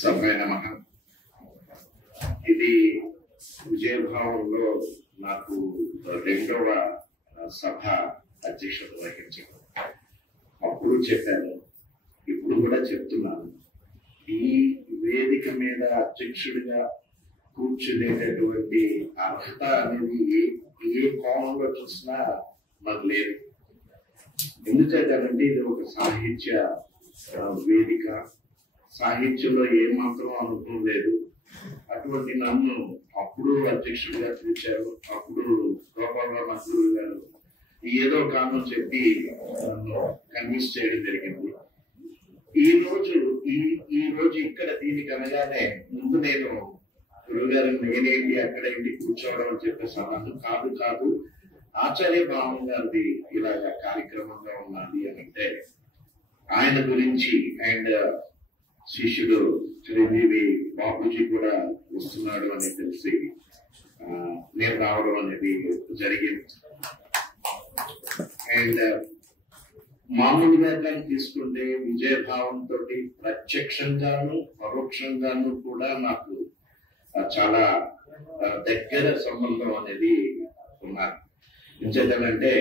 సభ్య నమః. ఇది విజయభావంలో నాకు రెండవ సభ అధ్యక్షత వహించాను. అప్పుడు చెప్పాను, ఇప్పుడు కూడా చెప్తున్నాను. ఈ వేదిక మీద అధ్యక్షుడిగా కూర్చునేటటువంటి అర్హత అనేది ఏ కోణంలో చూసినా నాకు లేదు. ఎందుకంటే ఇది ఒక సాహిత్య వేదిక, సాహిత్యంలో ఏమాత్రం అనుభవం లేదు. అటువంటి నన్ను అప్పుడు అధ్యక్షుడిగా పిలిచారు. అప్పుడు గోపాలరావు మంత్రులు గారు ఏదో కారణం చెప్పి నన్ను కన్విన్స్ చేయడం జరిగింది. ఈ రోజు ఇక్కడ దీనికి అనగానే ముందు నేను గురువుగారు నేనేంటి అక్కడ ఏంటి కూర్చోవడం అని చెప్పేసి అన్నాను. కాదు ఆచార్య భావం గారిది ఇలాగ కార్యక్రమంగా ఉన్నది అని అంటే ఆయన గురించి అండ్ శిష్యుడు చిరంజీవి బాబుజీ కూడా వస్తున్నాడు అని తెలిసి నేను రావడం అనేది జరిగింది. అండ్ మామూలుగా కానీ తీసుకుంటే విజయభావంతో ప్రత్యక్షంగాను పరోక్షంగాను కూడా నాకు చాలా దగ్గర సంబంధం అనేది ఉన్నారు. ఎందుకంటే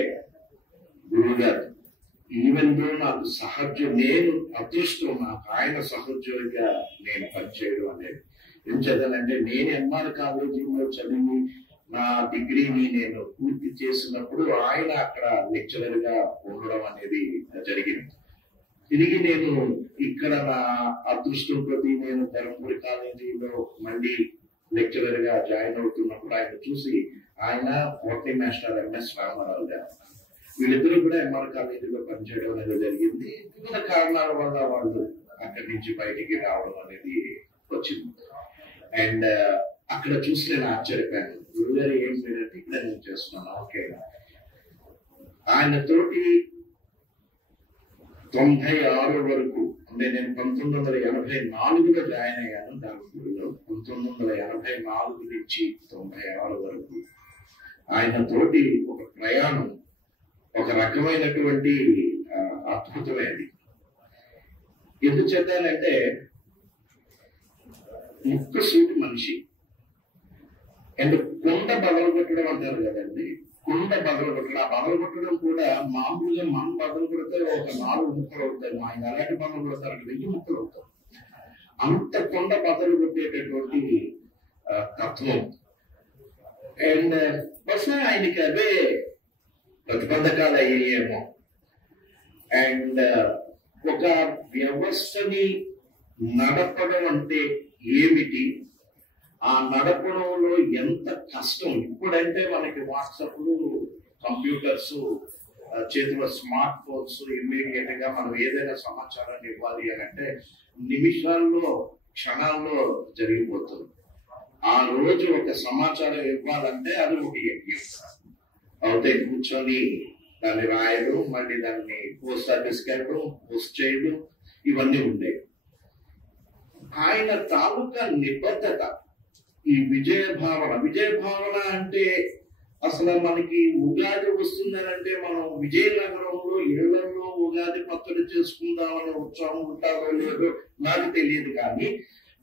గురువు గారు ఈవెన్ దో నాకు నేను అదృష్టం, నాకు ఆయన సహోద్యోగిగా నేను పనిచేయడం అనేది. ఎందుకంటే నేను ఎంఆర్ కాలేజీలో చదివి నా డిగ్రీని నేను పూర్తి చేసినప్పుడు ఆయన అక్కడ లెక్చరర్ గా ఉండడం అనేది జరిగింది. తిరిగి నేను ఇక్కడ నా అదృష్టం కొద్ది నేను ధర్మపురి కాలేజీలో మళ్ళీ లెక్చరర్ గా జాయిన్ అవుతున్నప్పుడు ఆయన చూసి ఆయన బోటనీ మాస్టర్ ఎంఎస్ రామారావు గారు వీళ్ళిద్దరూ కూడా ఎంఆర్ కాలేజీలో పనిచేయడం అనేది జరిగింది. వివిధ కారణాల వల్ల వాళ్ళు అక్కడి నుంచి బయటికి రావడం అనేది వచ్చింది. అండ్ అక్కడ చూసి నేను ఆశ్చర్యపోయాను. గురుగారు ఏం లేదంటే ఇక్కడ నేను చేస్తున్నాను. ఓకే, ఆయన తోటి 96 వరకు అంటే నేను 1984లో జాయిన్ అయ్యాను ధర్మపురిలో. 1984 నుంచి 96 వరకు ఆయన తోటి ఒక ప్రయాణం ఒక రకమైనటువంటి అద్భుతమైనది. ఎందుకు చెప్పానంటే ముక్కసూటి మనిషి అండ్ కుండ బదలగొట్టడం అంటారు కదండి. కుండ బదలగొట్టడం, ఆ బదలగొట్టడం కూడా మామూలుగా మనం బదలు కొడితే ఒక 4 ముక్కలు అవుతాయి. ఆయన అలాంటి బదలు కొడతారు 1000 ముక్కలు అవుతాయి. అంత కుండ బదలు కొట్టేటటువంటి తత్వం. అండ్ బహుశా ఆయనకి అవే ప్రతిబంధకాలు అయ్యేమో. అండ్ ఒక వ్యవస్థని నడపడం అంటే ఏమిటి, ఆ నడపడంలో ఎంత కష్టం. ఇప్పుడంటే మనకి వాట్సాప్లు, కంప్యూటర్స్, చేతిలో స్మార్ట్ ఫోన్స్, ఇమ్మీడియట్ గా మనం ఏదైనా సమాచారాన్ని ఇవ్వాలి అని అంటే నిమిషాల్లో క్షణాల్లో జరిగిపోతుంది. ఆ రోజు ఒక సమాచారం ఇవ్వాలంటే అది ఒక యజ్ఞం అవుతాయి. కూర్చొని దాన్ని రాయడం, మళ్ళీ దాన్ని పోస్ట్ ఆఫీస్కి వెళ్ళడం, పోస్ట్ చేయడం, ఇవన్నీ ఉండేవి. ఆయన తాలూకా నిబద్ధత, ఈ విజయభావన అంటే అసలు మనకి ఉగాది వస్తుందనంటే మనం విజయనగరంలో ఇళ్లలో ఉగాది పచ్చడి చేసుకుందామనే ఉత్సాహం ఉంటారో లేదో నాకు తెలియదు. కానీ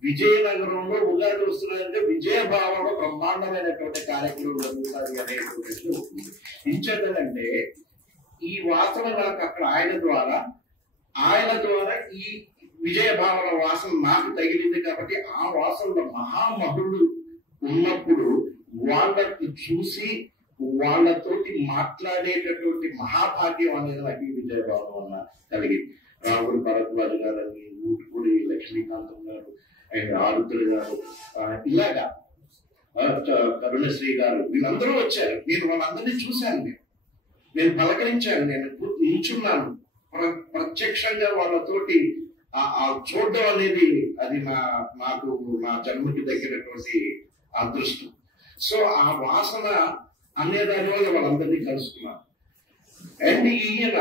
విజయనగరంలో ఉగాది వస్తున్నారంటే విజయభావన బ్రహ్మాండమైనటువంటి కార్యక్రమం జరుగుతుంది అనేటువంటి ఉంటుంది. ఇంచేతంటే ఈ వాసన నాకు అక్కడ ఆయన ద్వారా ఈ విజయభావన వాసన నాకు తగిలింది. కాబట్టి ఆ వాసనలో మహామహుడు ఉన్నప్పుడు వాళ్ళకి చూసి వాళ్ళతోటి మాట్లాడేటటువంటి మహాభాగ్యం అనేది నాకు ఈ విజయభావన వల్ల కలిగింది. రాహుల్ భరద్వాజ్ గారని, ఊటుపూడి లక్ష్మీకాంతం గారు అండ్ ఆరుద్ర గారు, ఇలాగా కరుణశ్రీ గారు, వీళ్ళందరూ వచ్చారు. నేను వాళ్ళందరినీ చూశాను, నేను పలకరించాను, నేను నిల్చున్నాను. ప్రత్యక్షంగా వాళ్ళతోటి చూడడం అనేది అది నాకు నా జన్మకి దగ్గరటువంటి అదృష్టం. సో ఆ వాసన అనే దాని వల్ల వాళ్ళందరినీ కలుసుకున్నాను. అండ్ ఈయన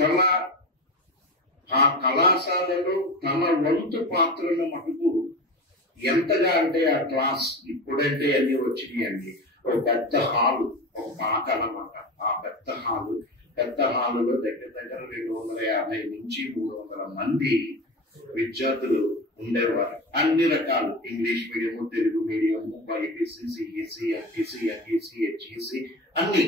తన ఆ కళాశాలలో తన వంతు పాత్రను మటుకు ఎంతగా అంటే ఆ క్లాస్ ఇప్పుడంటే అన్ని వచ్చినాయి అండి. ఒక పెద్ద హాలు, ఒక పాక అన్నమాట. ఆ పెద్ద హాలులో దగ్గర 250 నుంచి 300 మంది విద్యార్థులు ఉండేవారు. అన్ని రకాలు English medium, Telugu medium, BiPC, CEC, MPC, MEC, HEC అన్ని.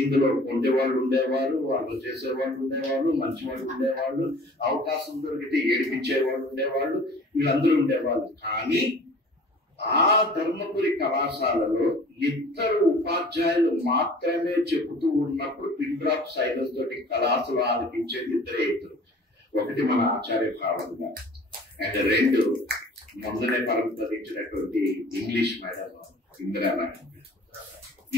ఇందులో పొందేవాళ్ళు ఉండేవారు, వాళ్ళు చేసేవాళ్ళు ఉండేవాళ్ళు, మంచి వాళ్ళు ఉండేవాళ్ళు, అవకాశం దొరికితే ఏడిపించేవాళ్ళు ఉండేవాళ్ళు, వీళ్ళందరూ ఉండేవాళ్ళు. కానీ ఆ ధర్మపురి కళాశాలలో ఇద్దరు ఉపాధ్యాయులు మాత్రమే చెబుతూ ఉన్నప్పుడు పిన్ డ్రాప్ సైలెన్స్ తోటి కళాశాల ఆలపించేది ఇద్దరు. ఒకటి మన ఆచార్య భావన్ గారు, అండ్ రెండు మొన్ననే పరంపరించినటువంటి ఇంగ్లీష్ మేడం ఇందిరా మేడం.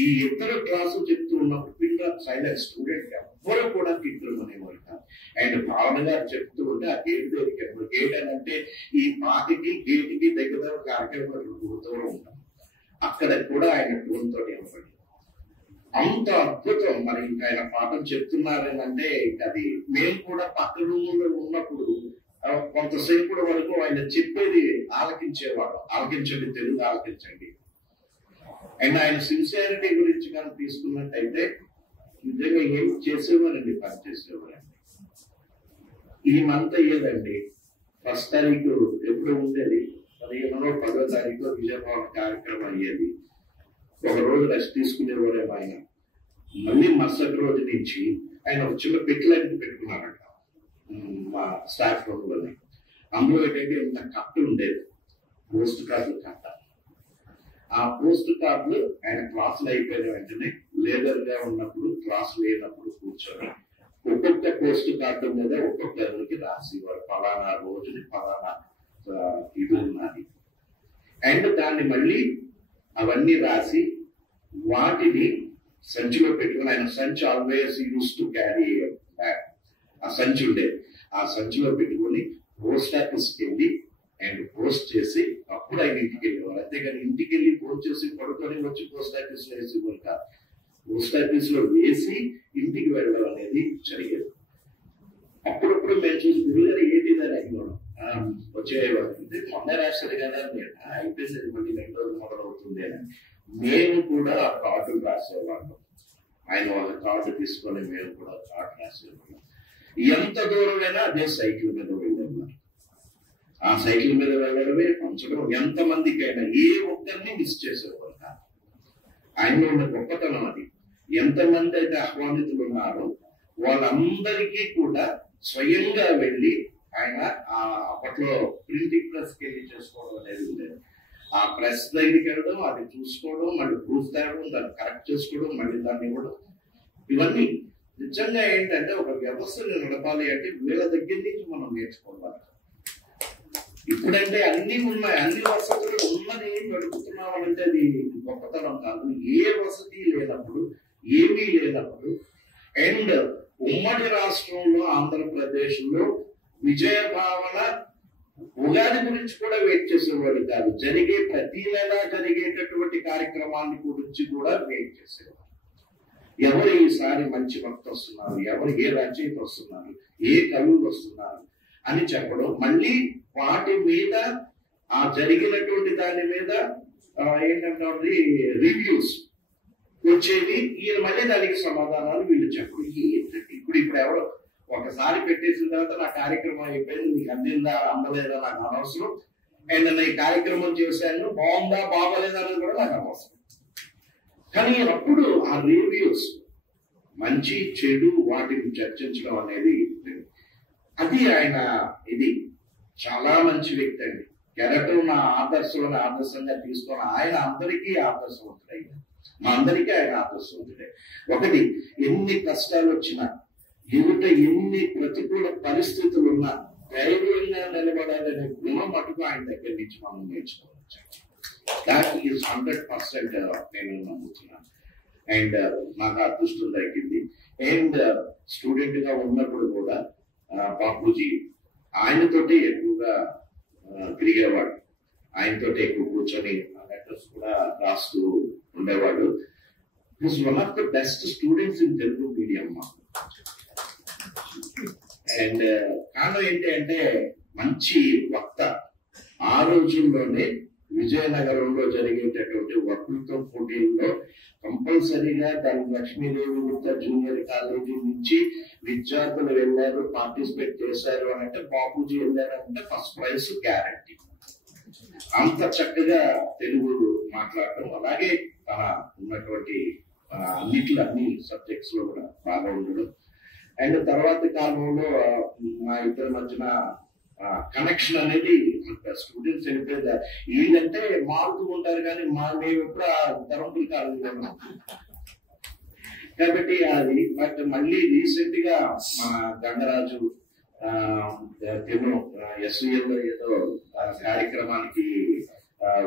ఈ ఇద్దరు క్లాసు చెప్తూ ఉన్నప్పుడు పిన్ డ్రాప్ సైలెన్స్ స్టూడెంట్ ఎవరు కూడా తింటారు అనేవారు కాదు. అండ్ భావన గారు చెప్తూ ఉంటే ఆ గేట్ దగ్గరికి, గేట్ అని అంటే ఈ పాటికి గేట్కి దగ్గర ఒక అరకేమీటర్ల దూరం ఉంటాం, అక్కడ కూడా ఆయన ఫోన్ తోటి ఇవ్వబడి అంత అద్భుతం. మరి ఇంకా ఆయన పాఠం చెప్తున్నారనంటే అది మేము కూడా పక్క రూములో ఉన్నప్పుడు కొంతసేపు వరకు ఆయన చెప్పేది ఆలకించేవాడు. ఆలకించండి, తెలుగు ఆలకించండి. అండ్ ఆయన సిన్సియారిటీ గురించి కానీ తీసుకున్నట్టయితే నిజంగా ఏం చేసేవారండి, పని చేసేవారండి. ఈ మంత్ అయ్యేదండి, 1వ తారీఖు ఎప్పుడు ఉండేది, 15వ 10వ తారీఖు విజయభావన కార్యక్రమం అయ్యేది. ఒక రోజు రెస్ట్ తీసుకునేవారేమో ఆయన. మళ్ళీ మరుసటి రోజు నుంచి ఆయన ఒక చిన్న పెట్టెలన్నీ పెట్టుకున్నారట మా స్టాఫ్ రూమ్లోనే. అందులో ఏంటంటే ఇంత కట్టు ఉండేది, పోస్ట్ కార్డులు కట్ట. ఆ పోస్ట్ కార్డులు ఆయన క్లాసులు అయిపోయిన వెంటనే లేదర్గా ఉన్నప్పుడు, క్లాస్ లేనప్పుడు కూర్చొని ఒక్కొక్క పోస్ట్ కార్డు మీద ఒక్కొక్కరికి రాసేవారు, ఫలానా రోజుని ఫలానా ఇది ఉన్నది. అండ్ దాన్ని మళ్ళీ అవన్నీ రాసి వాటిని సంచిలో పెట్టుకుని, ఆయన సంచి always use to carry bag, ఆ సంచి ఉండేది, ఆ సంచిలో పెట్టుకుని పోస్ట్ ఆఫీస్కి వెళ్ళి అండ్ పోస్ట్ చేసి అప్పుడు ఆయన ఇంటికి వెళ్ళేవారు. అంతేగాని ఇంటికి వెళ్ళి పోస్ట్ చేసి పడుకొని వచ్చి పోస్ట్ ఆఫీస్ లో వేసేవారు కాదు. పోస్ట్ ఆఫీస్ లో వేసి ఇంటికి వెళ్ళడం అనేది జరిగేది. అప్పుడప్పుడు మేము చూసి గురుగారు ఏంటిదని అయిపోవడం వచ్చేవారు. మొన్న రాశారు కదా అయిపోయింది, మళ్ళీ 2 రోజులు మొదలవుతుంది అని మేము కూడా ఆ కార్డులు రాసేవాళ్ళం. ఆయన వాళ్ళ కార్డు తీసుకొని మేము కూడా కార్డు రాసేవాళ్ళం. ఎంత దూరమైనా అదే సైకిల్ మీద వెళ్ళేవారు. ఆ సైకిల్ మీద వెళ్ళడమే పంచడం ఎంతమందికైనా ఏ ఒక్కరిని మిస్ చేసేవారు కాదు. ఆయనలో ఉన్న గొప్పతనం అది. ఎంతమంది అయితే ఆహ్వానితులు ఉన్నారో వాళ్ళందరికీ కూడా స్వయంగా వెళ్ళి ఆయన అప్పట్లో ప్రింటింగ్ ప్రెస్కి వెళ్ళి చేసుకోవడం అనేది ఉండేది. ఆ ప్రెస్ దగ్గరికి వెళ్ళడం, అది చూసుకోవడం, మళ్ళీ ప్రూఫ్ తేవడం, దాన్ని కరెక్ట్ చేసుకోవడం, మళ్ళీ దాన్ని ఇవ్వడం, ఇవన్నీ నిజంగా ఏంటంటే ఒక వ్యవస్థను నడపాలి అంటే వీళ్ళ దగ్గర నుంచి మనం నేర్చుకోవాలి. ఇప్పుడంటే అన్ని ఉన్నాయి, అన్ని వసతులు ఉన్నది నడుపుతున్నామంటే అది గొప్పతనం కాదు. ఏ వసతి లేనప్పుడు, ఏమీ లేనప్పుడు, అండ్ ఉమ్మడి రాష్ట్రంలో ఆంధ్రప్రదేశ్ లో విజయభావన ఉగాది గురించి కూడా వెయిట్ చేసేవాడు కాదు. జరిగే ప్రతి నెల జరిగేటటువంటి కార్యక్రమాన్ని గురించి కూడా వెయిట్ చేసేవాడు. ఎవరు ఈసారి మంచి భక్తి వస్తున్నారు, ఎవరు ఏ రచయిత వస్తున్నారు, ఏ కవులు వస్తున్నారు అని చెప్పడం, మళ్ళీ వాటి మీద ఆ జరిగినటువంటి దాని మీద ఏంటంటే రివ్యూస్ వచ్చేవి. ఈయన మళ్ళీ దానికి సమాధానాలు వీళ్ళు చెప్పడం. ఏంటంటే ఇప్పుడు ఎవరో ఒకసారి పెట్టేసిన తర్వాత నా కార్యక్రమం అయిపోయింది, నీకు అందిందా అందలేదా నాకు అనవసరం, అండ్ నేను ఈ కార్యక్రమం చేశాను బాగుందా బాగోలేదా అనేది కూడా నాకు అనవసరం. కానీ అప్పుడు ఆ రివ్యూస్ మంచి చెడు వాటిని చర్చించడం అనేది అది ఆయన ఇది చాలా మంచి వ్యక్తి అండి. కెరటం నా ఆదర్శంగా తీసుకొని ఆయన అందరికీ ఆదర్శవంతుడయ్యారు. మా అందరికీ ఆయన ఆదర్శవంతుడే. ఒకటి, ఎన్ని కష్టాలు వచ్చినా, ఎన్ని ప్రతికూల పరిస్థితులు ఉన్నా ధైర్యంగా నిలబడాలనే గుణం మటుకు ఆయన దగ్గర నుంచి మనం నేర్చుకోవచ్చు. దాట్ ఈజ్ 100% నేను నమ్ముతున్నాను. అండ్ నాకు అదృష్టం దక్కింది. అండ్ స్టూడెంట్ గా ఉన్నప్పుడు కూడా బాపూజీ ఆయనతోటి ఎక్కువగా తిరిగేవాడు, ఆయనతోటి ఎక్కువ కూర్చొని లెటర్స్ కూడా రాస్తూ ఉండేవాడు. Is one of the best students in Telugu medium. And కారణం ఏంటి అంటే మంచి వక్త. ఆ రోజుల్లోనే విజయనగరంలో జరిగేటటువంటి వక్తృత్వ పోటీల్లో కంపల్సరీగా దాని లక్ష్మీదేవి గుప్తా జూనియర్ కాలేజీ నుంచి విద్యార్థులు వెళ్ళారు, పార్టిసిపేట్ చేశారు అని అంటే, బాపూజీ వెళ్ళారు అంటే ఫస్ట్ ప్రైజ్ గ్యారంటీ. అంత చక్కగా తెలుగు మాట్లాడటం, అలాగే తన ఉన్నటువంటి అన్ని సబ్జెక్ట్స్ లో కూడా బాగా ఉండడం. అండ్ తర్వాత కాలంలో మా ఇద్దరి మధ్యన కనెక్షన్ అనేది స్టూడెంట్స్ వెళ్ళిపోయింది. వీళ్ళంటే మారుతూ ఉంటారు కానీ మేము ఎప్పుడు ఆ తరంపులు కాదు కాబట్టి అది. బట్ మళ్ళీ రీసెంట్ గా మన గంగరాజు ఎస్విఎల్లో ఏదో కార్యక్రమానికి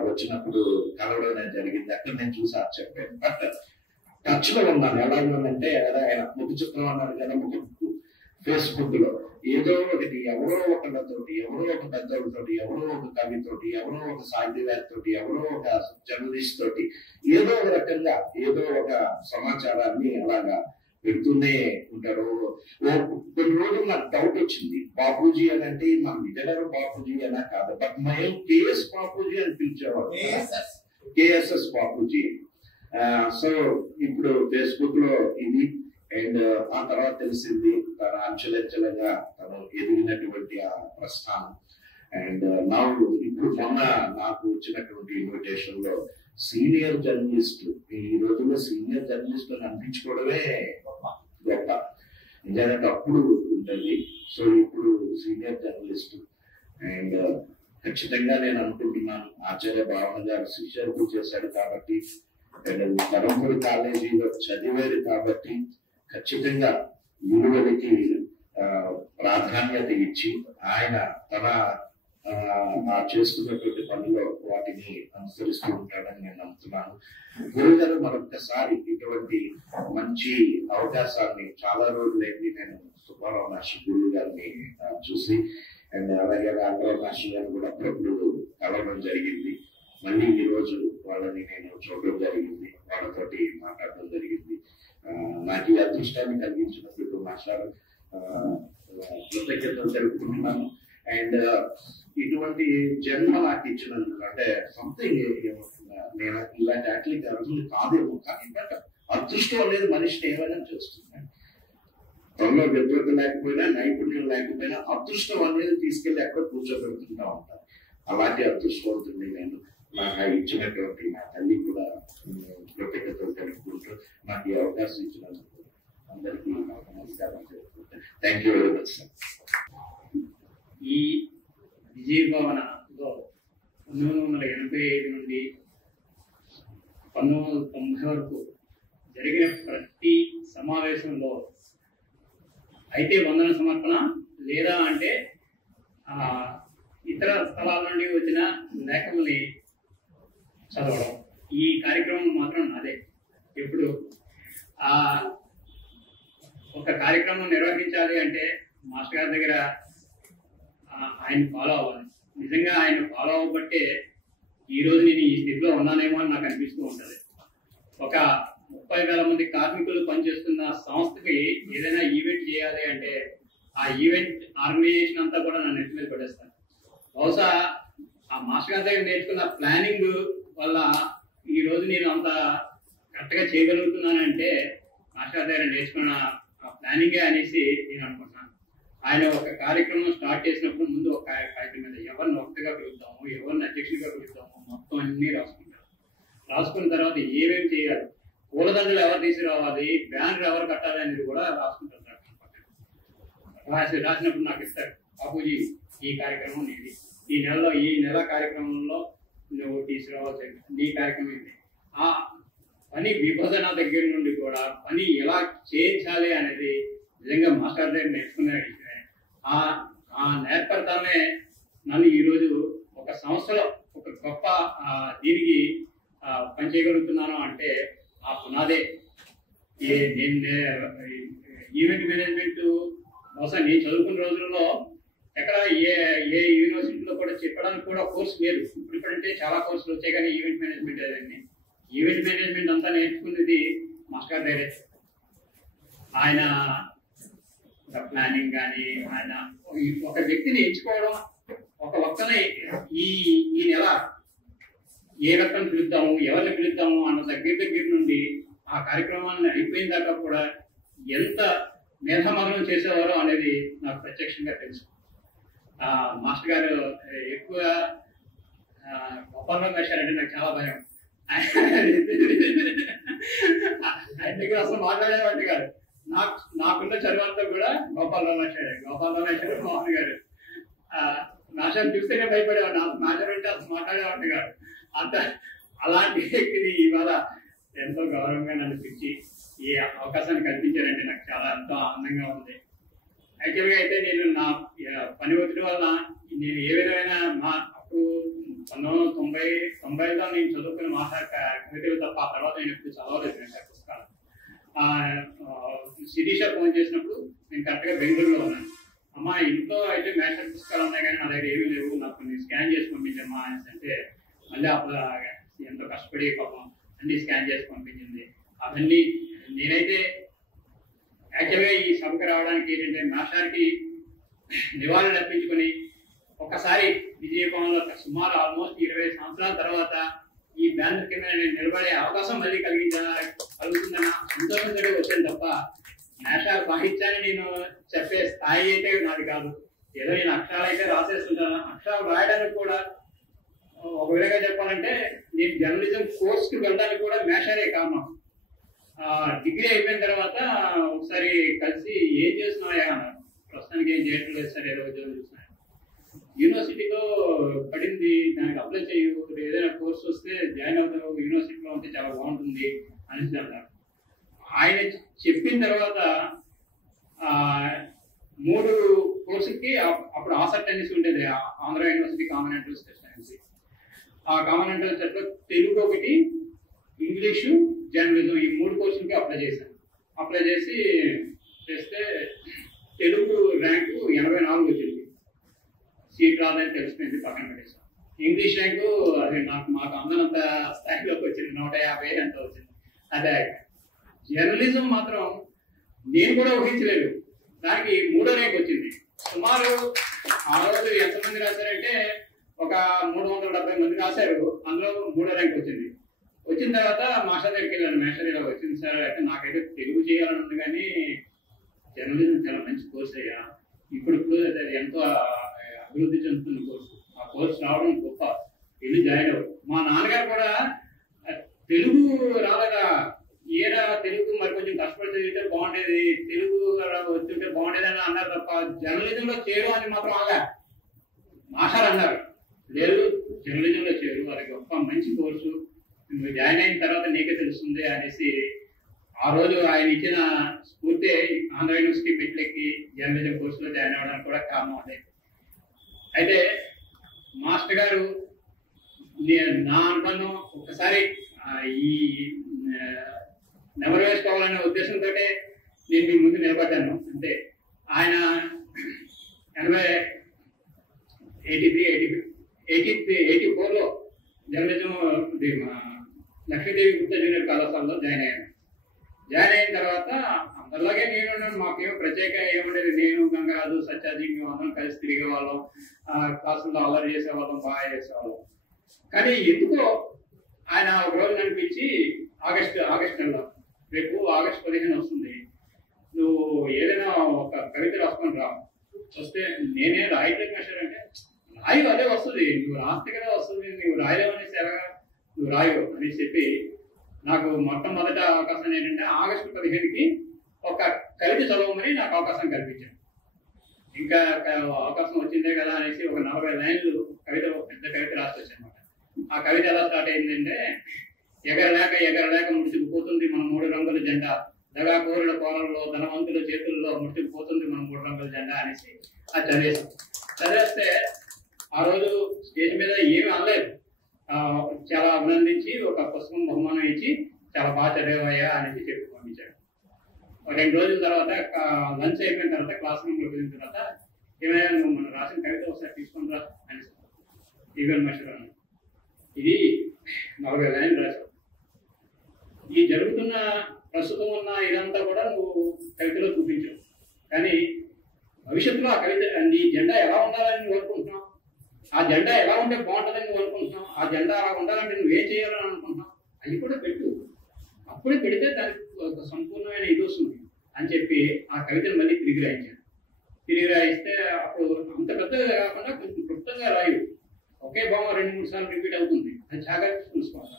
వచ్చినప్పుడు కలవడం జరిగింది. అక్కడ నేను చూసి చెప్పాను. బట్ టచ్ లో ఉన్నాను. ఎలా ఉందంటే ఆయన ముఖ చిత్రం అన్నారు కదా, ఫేస్బుక్ లో ఏదో ఒకటి ఎవరో ఒకళ్ళతోటి, ఎవరో ఒక పెద్దలతోటి, ఎవరో ఒక కవితోటి, ఎవరో ఒక సాహిత్యవేత్తతోటి, ఎవరో ఒక జర్నలిస్ట్ తోటి ఏదో ఒక రకంగా ఏదో ఒక సమాచారాన్ని అలాగా పెడుతూనే ఉంటారు. కొన్ని రోజులు నాకు డౌట్ వచ్చింది, బాపూజీ అని అంటే మన విజయనగరం బాపూజీ అనా కాదు, బట్ మేము కేఎస్ బాపూజీ అని పిలిచేవాడు, కేఎస్ఎస్ బాపూజీ. సో ఇప్పుడు ఫేస్బుక్ లో ఇది. అండ్ ఆ తర్వాత తెలిసింది తన అంచెలంచెలుగా తను ఎదిగినటువంటి ఆ ప్రస్థానం. అండ్ ఇప్పుడు మొన్న నాకు వచ్చినటువంటి ఇన్విటేషన్ లో సీనియర్ జర్నలిస్ట్, ఈ రోజుల్లో సీనియర్ జర్నలిస్ట్ అని అనిపించుకోవడమే గొప్ప. నిజానికి అప్పుడు ఉంటుంది. సో ఇప్పుడు సీనియర్ జర్నలిస్ట్. అండ్ ఖచ్చితంగా నేను అనుకుంటున్నాను, ఆచార్య భావన గారు శిష్యర్పు చేశాడు కాబట్టి, అండ్ ధర్మపురి కాలేజీలో చదివారు కాబట్టి ఖచ్చితంగా విలువలకి ప్రాధాన్యత ఇచ్చి ఆయన తన చేస్తున్నటువంటి పనిలో వాటిని అనుసరిస్తూ ఉంటాడని నేను నమ్ముతున్నాను. గురువు గారు మరొకసారి ఇటువంటి మంచి అవకాశాన్ని, చాలా రోజులైంది నేను సుబ్బారావు మాస్టర్ గురువు గారిని చూసి, అండ్ అలాగే రాఘరావు మాస్టర్ గారిని కూడా అప్పుడప్పుడు కలవడం జరిగింది. మళ్ళీ ఈ రోజు వాళ్ళని నేను చూడడం జరిగింది, వాళ్ళతోటి మాట్లాడడం జరిగింది. నాకు ఈ అదృష్టాన్ని కలిగించినందుకు మాస్టర్ కృతజ్ఞతలు తెలుపుకుంటున్నాను. అండ్ ఇటువంటి జన్మ నాకు ఇచ్చినందుకు, అంటే సంథింగ్ నేను ఇలాంటి అట్లీట్ అర్జునులు కాదేమో, కానీ బట్ అదృష్టం అనేది మనిషిని ఏమైనా చేస్తుంది. త్వరలో విద్వత లేకపోయినా, నైపుణ్యం లేకపోయినా అదృష్టం అనేది తీసుకెళ్లి ఎక్కడ కూర్చోబెడుతుంటా ఉంటారు. అలాంటి అదృష్టవంతుడిని నేను. నాకు ఇచ్చినటువంటి మా తల్లి కూడా కృతజ్ఞతలు తెలుపుకుంటూ నాకు ఈ అవకాశం ఇచ్చినందుకు అందరికీ నమస్కారం తెలుపుకుంటాను. Thank you very much sir. ఈ విజయభవనలో 1985 నుండి 1990 వరకు జరిగిన ప్రతి సమావేశంలో అయితే వందన సమర్పణ, లేదా అంటే ఇతర స్థలాల నుండి వచ్చిన లేఖల్ని చదవడం, ఈ కార్యక్రమం మాత్రం నాదే. ఎప్పుడు ఒక కార్యక్రమం నిర్వహించాలి అంటే మాస్టర్ గారి దగ్గర ఆయన ఫాలో అవ్వాలి. నిజంగా ఆయన ఫాలో అవ్వబట్టే ఈరోజు నేను ఈ స్థితిలో ఉన్నానేమో అని నాకు అనిపిస్తూ ఉంటుంది. ఒక 30,000 మంది కార్మికులు పనిచేస్తున్న సంస్థకి ఏదైనా ఈవెంట్ చేయాలి అంటే ఆ ఈవెంట్ ఆర్గనైజేషన్ అంతా కూడా నన్ను నెత్తి మీద పెట్టేస్తాను. బహుశా ఆ మాస్టర్ గారి దగ్గర నేర్చుకున్న ప్లానింగ్ వల్ల ఈ రోజు నేను అంత కరెక్ట్గా చేయగలుగుతున్నానంటే మాస్టర్ గారి దగ్గర నేర్చుకున్న ప్లానింగే అనేసి నేను అనుకుంటున్నాను. ఆయన ఒక కార్యక్రమం స్టార్ట్ చేసినప్పుడు ముందు ఒక కాగితం మీద ఎవరిని ఒకటిగా పిలుద్దాము, ఎవరిని అధ్యక్షుడిగా పిలుద్దాము, మొత్తం అన్ని రాసుకుంటారు. రాసుకున్న తర్వాత ఏమేమి చేయాలి, పూలదండలు ఎవరు తీసుకురావాలి, బ్యానర్ ఎవరు కట్టాలి అనేది కూడా రాసుకుంటారు. రాసినప్పుడు నాకు ఇస్తారు, బాపూజీ ఈ కార్యక్రమం నీది, ఈ నెల కార్యక్రమంలో నువ్వు తీసుకురావాల్సి నీ కార్యక్రమం ఇది. ఆ పని విభజన దగ్గర నుండి కూడా పని ఎలా చేయించాలి అనేది నిజంగా మాస్టర్ దగ్గర నేర్చుకునే ఆ నేర్పడతానే నన్ను ఈరోజు ఒక సంస్థలో ఒక గొప్ప దీనికి పని చేయగలుగుతున్నాను అంటే ఆ పునాదే. ఈవెంట్ మేనేజ్మెంట్ బహుశా నేను చదువుకున్న రోజుల్లో ఎక్కడ ఏ యూనివర్సిటీలో కూడా చెప్పడానికి కూడా కోర్సు లేదు. ఇప్పుడంటే చాలా కోర్సులు వచ్చాయి, కానీ ఈవెంట్ మేనేజ్మెంట్ అదండి. ఈవెంట్ మేనేజ్మెంట్ అంతా నేర్చుకున్నది మాస్టర్ దగ్గరే. ఆయన ప్లానింగ్ కానీ, ఆయన ఒక వ్యక్తిని ఎంచుకోవడం, ఒక వక్తని ఈ నెల ఏ రకం పిలుద్దాము, ఎవరిని పిలుద్దాము అన్న దగ్గర నుండి ఆ కార్యక్రమాన్ని అయిపోయిన దాకా కూడా ఎంత మేధామగ్నం చేసేవారో అనేది నాకు ప్రత్యక్షంగా తెలుసు. మాస్టర్ గారు ఎక్కువ గోపాలరావు వేశారంటే నాకు చాలా భయం. ఆయన దగ్గర అసలు మాట్లాడేవాడి కాదు. నాకున్న చదువంతా కూడా గోపాలరావు వేశారు మోహన్ గారు. నాశనం చూస్తేనే భయపడేవాడు. నాశనం అంటే అసలు మాట్లాడేవాడిని కాదు. అలాంటి వ్యక్తిని ఇవాళ ఎంతో గౌరవంగా నన్ను పిలిచి ఈ అవకాశాన్ని కల్పించారంటే నాకు చాలా ఎంతో ఆనందంగా ఉంది. యాక్చువల్గా అయితే నేను నా పని ఒత్తిడి వల్ల నేను ఏ విధమైన అప్పుడు 1990లో నేను చదువుకున్న కవితలు తప్ప ఆ తర్వాత నేను ఎప్పుడు చదవలేదు పుస్తకాలు. శిరీష ఫోన్ చేసినప్పుడు నేను కరెక్ట్గా బెంగళూరులో ఉన్నాను. అమ్మా ఇంట్లో అయితే మేషర్ పుస్తకాలు ఉన్నాయి కానీ నా దగ్గర ఏమీ లేవు, నాకు కొన్ని స్కాన్ చేసి పంపించమ్మా అనేసి అంటే మళ్ళీ అప్పుడు ఎంతో కష్టపడి పాపం అన్ని స్కాన్ చేసి పంపించింది. అవన్నీ నేనైతే యాక్చువల్గా ఈ సభకు రావడానికి ఏంటంటే మేషానికి నివాళులు అర్పించుకొని ఒకసారి విజయభవన్లో సుమారు ఆల్మోస్ట్ 20 సంవత్సరాల తర్వాత ఈ బ్యానర్ కింద నేను నిలబడే అవకాశం మళ్ళీ కలుగుతుందన్న సంతోషంతో వచ్చాను తప్ప మేషా సాహిత్యాన్ని నేను చెప్పే స్థాయి అయితే నాది కాదు. ఏదో నేను అక్షరాలు అయితే రాసేస్తుంటాను. అక్షరాలు రాయడానికి కూడా ఒక విధంగా చెప్పాలంటే నేను జర్నలిజం కోర్సుకి వెళ్ళడానికి కూడా మేషారే కారణం. డిగ్రీ అయిపోయిన తర్వాత ఒకసారి కలిసి ఏం చేస్తున్నాయా అన్నారు. ప్రస్తుతానికి ఏం చేయట్లేదు సార్, ఏదో ఉద్యోగం చూస్తున్నాను. యూనివర్సిటీలో పడింది, దానికి అప్లై చేయు, ఏదైనా కోర్స్ వస్తే జాయిన్ అవుతారు, యూనివర్సిటీలో ఉంటే చాలా బాగుంటుంది అనేసి అన్నారు. ఆయన చెప్పిన తర్వాత 3 కోర్సులకి అప్పుడు ఆసక్తి అనేసి ఉండేది. Andhra university common entrance test అనేసి. ఆ కామన్ ఎంట్రన్స్ టెస్ట్లో తెలుగు ఒకటి, ఇంగ్లీషు, జర్నలిజం ఈ 3 కోర్సులకి అప్లై చేశాను. అప్లై చేస్తే తెలుగు ర్యాంకు 84 వచ్చింది. సీట్ రాదని తెలిసిపోయింది, పక్కన పెట్టేసాను. ఇంగ్లీష్ ర్యాంకు అది మాకు అందనంత స్థాయిలోకి వచ్చింది, 150 ఎంత వచ్చింది. అదే జర్నలిజం మాత్రం నేను కూడా ఊహించలేదు, దానికి 3వ ర్యాంక్ వచ్చింది. సుమారు ఆ రోజు ఎంతమంది రాశారంటే ఒక 370 మంది రాశారు, అందులో 3వ ర్యాంక్ వచ్చింది. వచ్చిన తర్వాత మాస్టర్ దగ్గరికి వెళ్ళాను. మాస్టర్ ఇలా వచ్చింది సార్ అయితే నాకైతే తెలుగు చేయాలని ఉంది కానీ జర్నలిజం చాలా మంచి కోర్స్ అయ్యా, ఇప్పుడు ఎంతో అభివృద్ధి చెందుతున్న కోర్సు, ఆ కోర్సు రావడం గొప్ప, వెళ్ళి జాయిన్ అవ్వదు. మా నాన్నగారు కూడా తెలుగు రాలేదా, ఏరా తెలుగు మరి కొంచెం కష్టపడి చదివితే బాగుండేది, తెలుగు వచ్చుంటే బాగుండేది అని అన్నారు తప్ప జర్నలిజంలో చేరు అని మాత్రం ఆగా మాస్టర్ అన్నారు. లేదు జర్నలిజంలో చేరు, అది గొప్ప మంచి కోర్సు, నువ్వు జాయిన్ అయిన తర్వాత నీకే తెలుస్తుంది అనేసి ఆ రోజు ఆయన ఇచ్చిన స్ఫూర్తి ఆంధ్ర యూనివర్సిటీ మెట్లెక్కి జర్నలిజం కోర్సులో జాయిన్ అవ్వడానికి కూడా కారణం అదే. అయితే మాస్టర్ గారు నా అనుభవం ఒకసారి ఈ నెమరు వేసుకోవాలనే ఉద్దేశంతో నేను మీ ముందు నిలబడ్డాను. అంటే ఆయన 84లో జర్నలిజం లక్ష్మీదేవి గుప్తా జూనియర్ కళాశాలలో జాయిన్ అయ్యాను. జాయిన్ అయిన తర్వాత అందరిలాగే నేను మాకేమో ప్రత్యేకంగా ఏముండేది, నేను గంగరాజు సత్యాజీ మేము అందరం కలిసి తిరిగే వాళ్ళం, క్లాసుల్లో అల్లరి చేసేవాళ్ళం, బాగా చేసేవాళ్ళం. కానీ ఎందుకో ఆయన ఒక రోజు నడిపించి ఆగస్టు నెలలో రేపు ఆగస్టు 15 వస్తుంది, నువ్వు ఏదైనా ఒక కవిత రాసుకొని రా, వస్తే నేనే రాయట్లేదు మాస్టర్ అంటే రాయు, అదే వస్తుంది, నువ్వు రాస్తే కదా వస్తుంది, నువ్వు రాయలేవనేసి ఎలాగా, నువ్వు రాయు అని చెప్పి నాకు మొట్టమొదటి అవకాశం ఏంటంటే ఆగస్టు 15కి ఒక కవిత చదవమని నాకు అవకాశం కల్పించాను. ఇంకా అవకాశం వచ్చిందే కదా అనేసి ఒక 40 లైన్లు కవిత, పెద్ద కవిత రాసి వచ్చానమాట. ఆ కవిత ఎలా స్టార్ట్ అయిందంటే, ఎగరలేక ముడిచిపోతుంది మన 3 రంగుల జెండా, దగాకోరుల కోరల్లో ధనవంతుల చేతుల్లో ముడిచిపోతుంది మన 3 రంగుల జెండా అనేసి అది చదివేస్తే ఆ రోజు స్టేజ్ మీద ఏమీ అనలేదు, చాలా అభినందించి ఒక పుస్తకం బహుమానం ఇచ్చి చాలా బాగా చదివాయా అనేసి చెప్పి పంపించాడు. 2 రోజుల తర్వాత లంచ్ అయిపోయిన తర్వాత క్లాస్ రూమ్లోకి వెళ్ళిన తర్వాత ఏమైనా నువ్వు మన రాసిన కవిత ఒకసారి తీసుకుని రా అని ఈవెన్ మాస్టర్ ఇది 40 లైన్లు రాశావు, ఈ జరుగుతున్న ప్రస్తుతం ఉన్న ఇదంతా కూడా నువ్వు కవితలో చూపించావు, కానీ భవిష్యత్తులో ఆ కవిత నీ జెండా ఎలా ఉండాలని నువ్వు కోరుకుంటున్నావు, ఆ జెండా ఎలా ఉంటే బాగుంటుందని నువ్వు అనుకుంటున్నావు, ఆ జెండా అలా ఉండాలంటే నువ్వేం చేయాలని అనుకుంటున్నావు, అవి కూడా పెట్టు, అప్పుడే పెడితే దానికి ఒక సంపూర్ణమైన ఇది వస్తుంది అని చెప్పి ఆ కవితను మళ్ళీ తిరిగి రాయించాను. తిరిగి రాయిస్తే అప్పుడు అంత పెద్దగా కాకుండా కొంచెం క్లుప్తంగా రాయు, ఒకే బొమ్మ 2-3 సార్లు రిపీట్ అవుతుంది, అది జాగ్రత్త చూసుకోవాలి.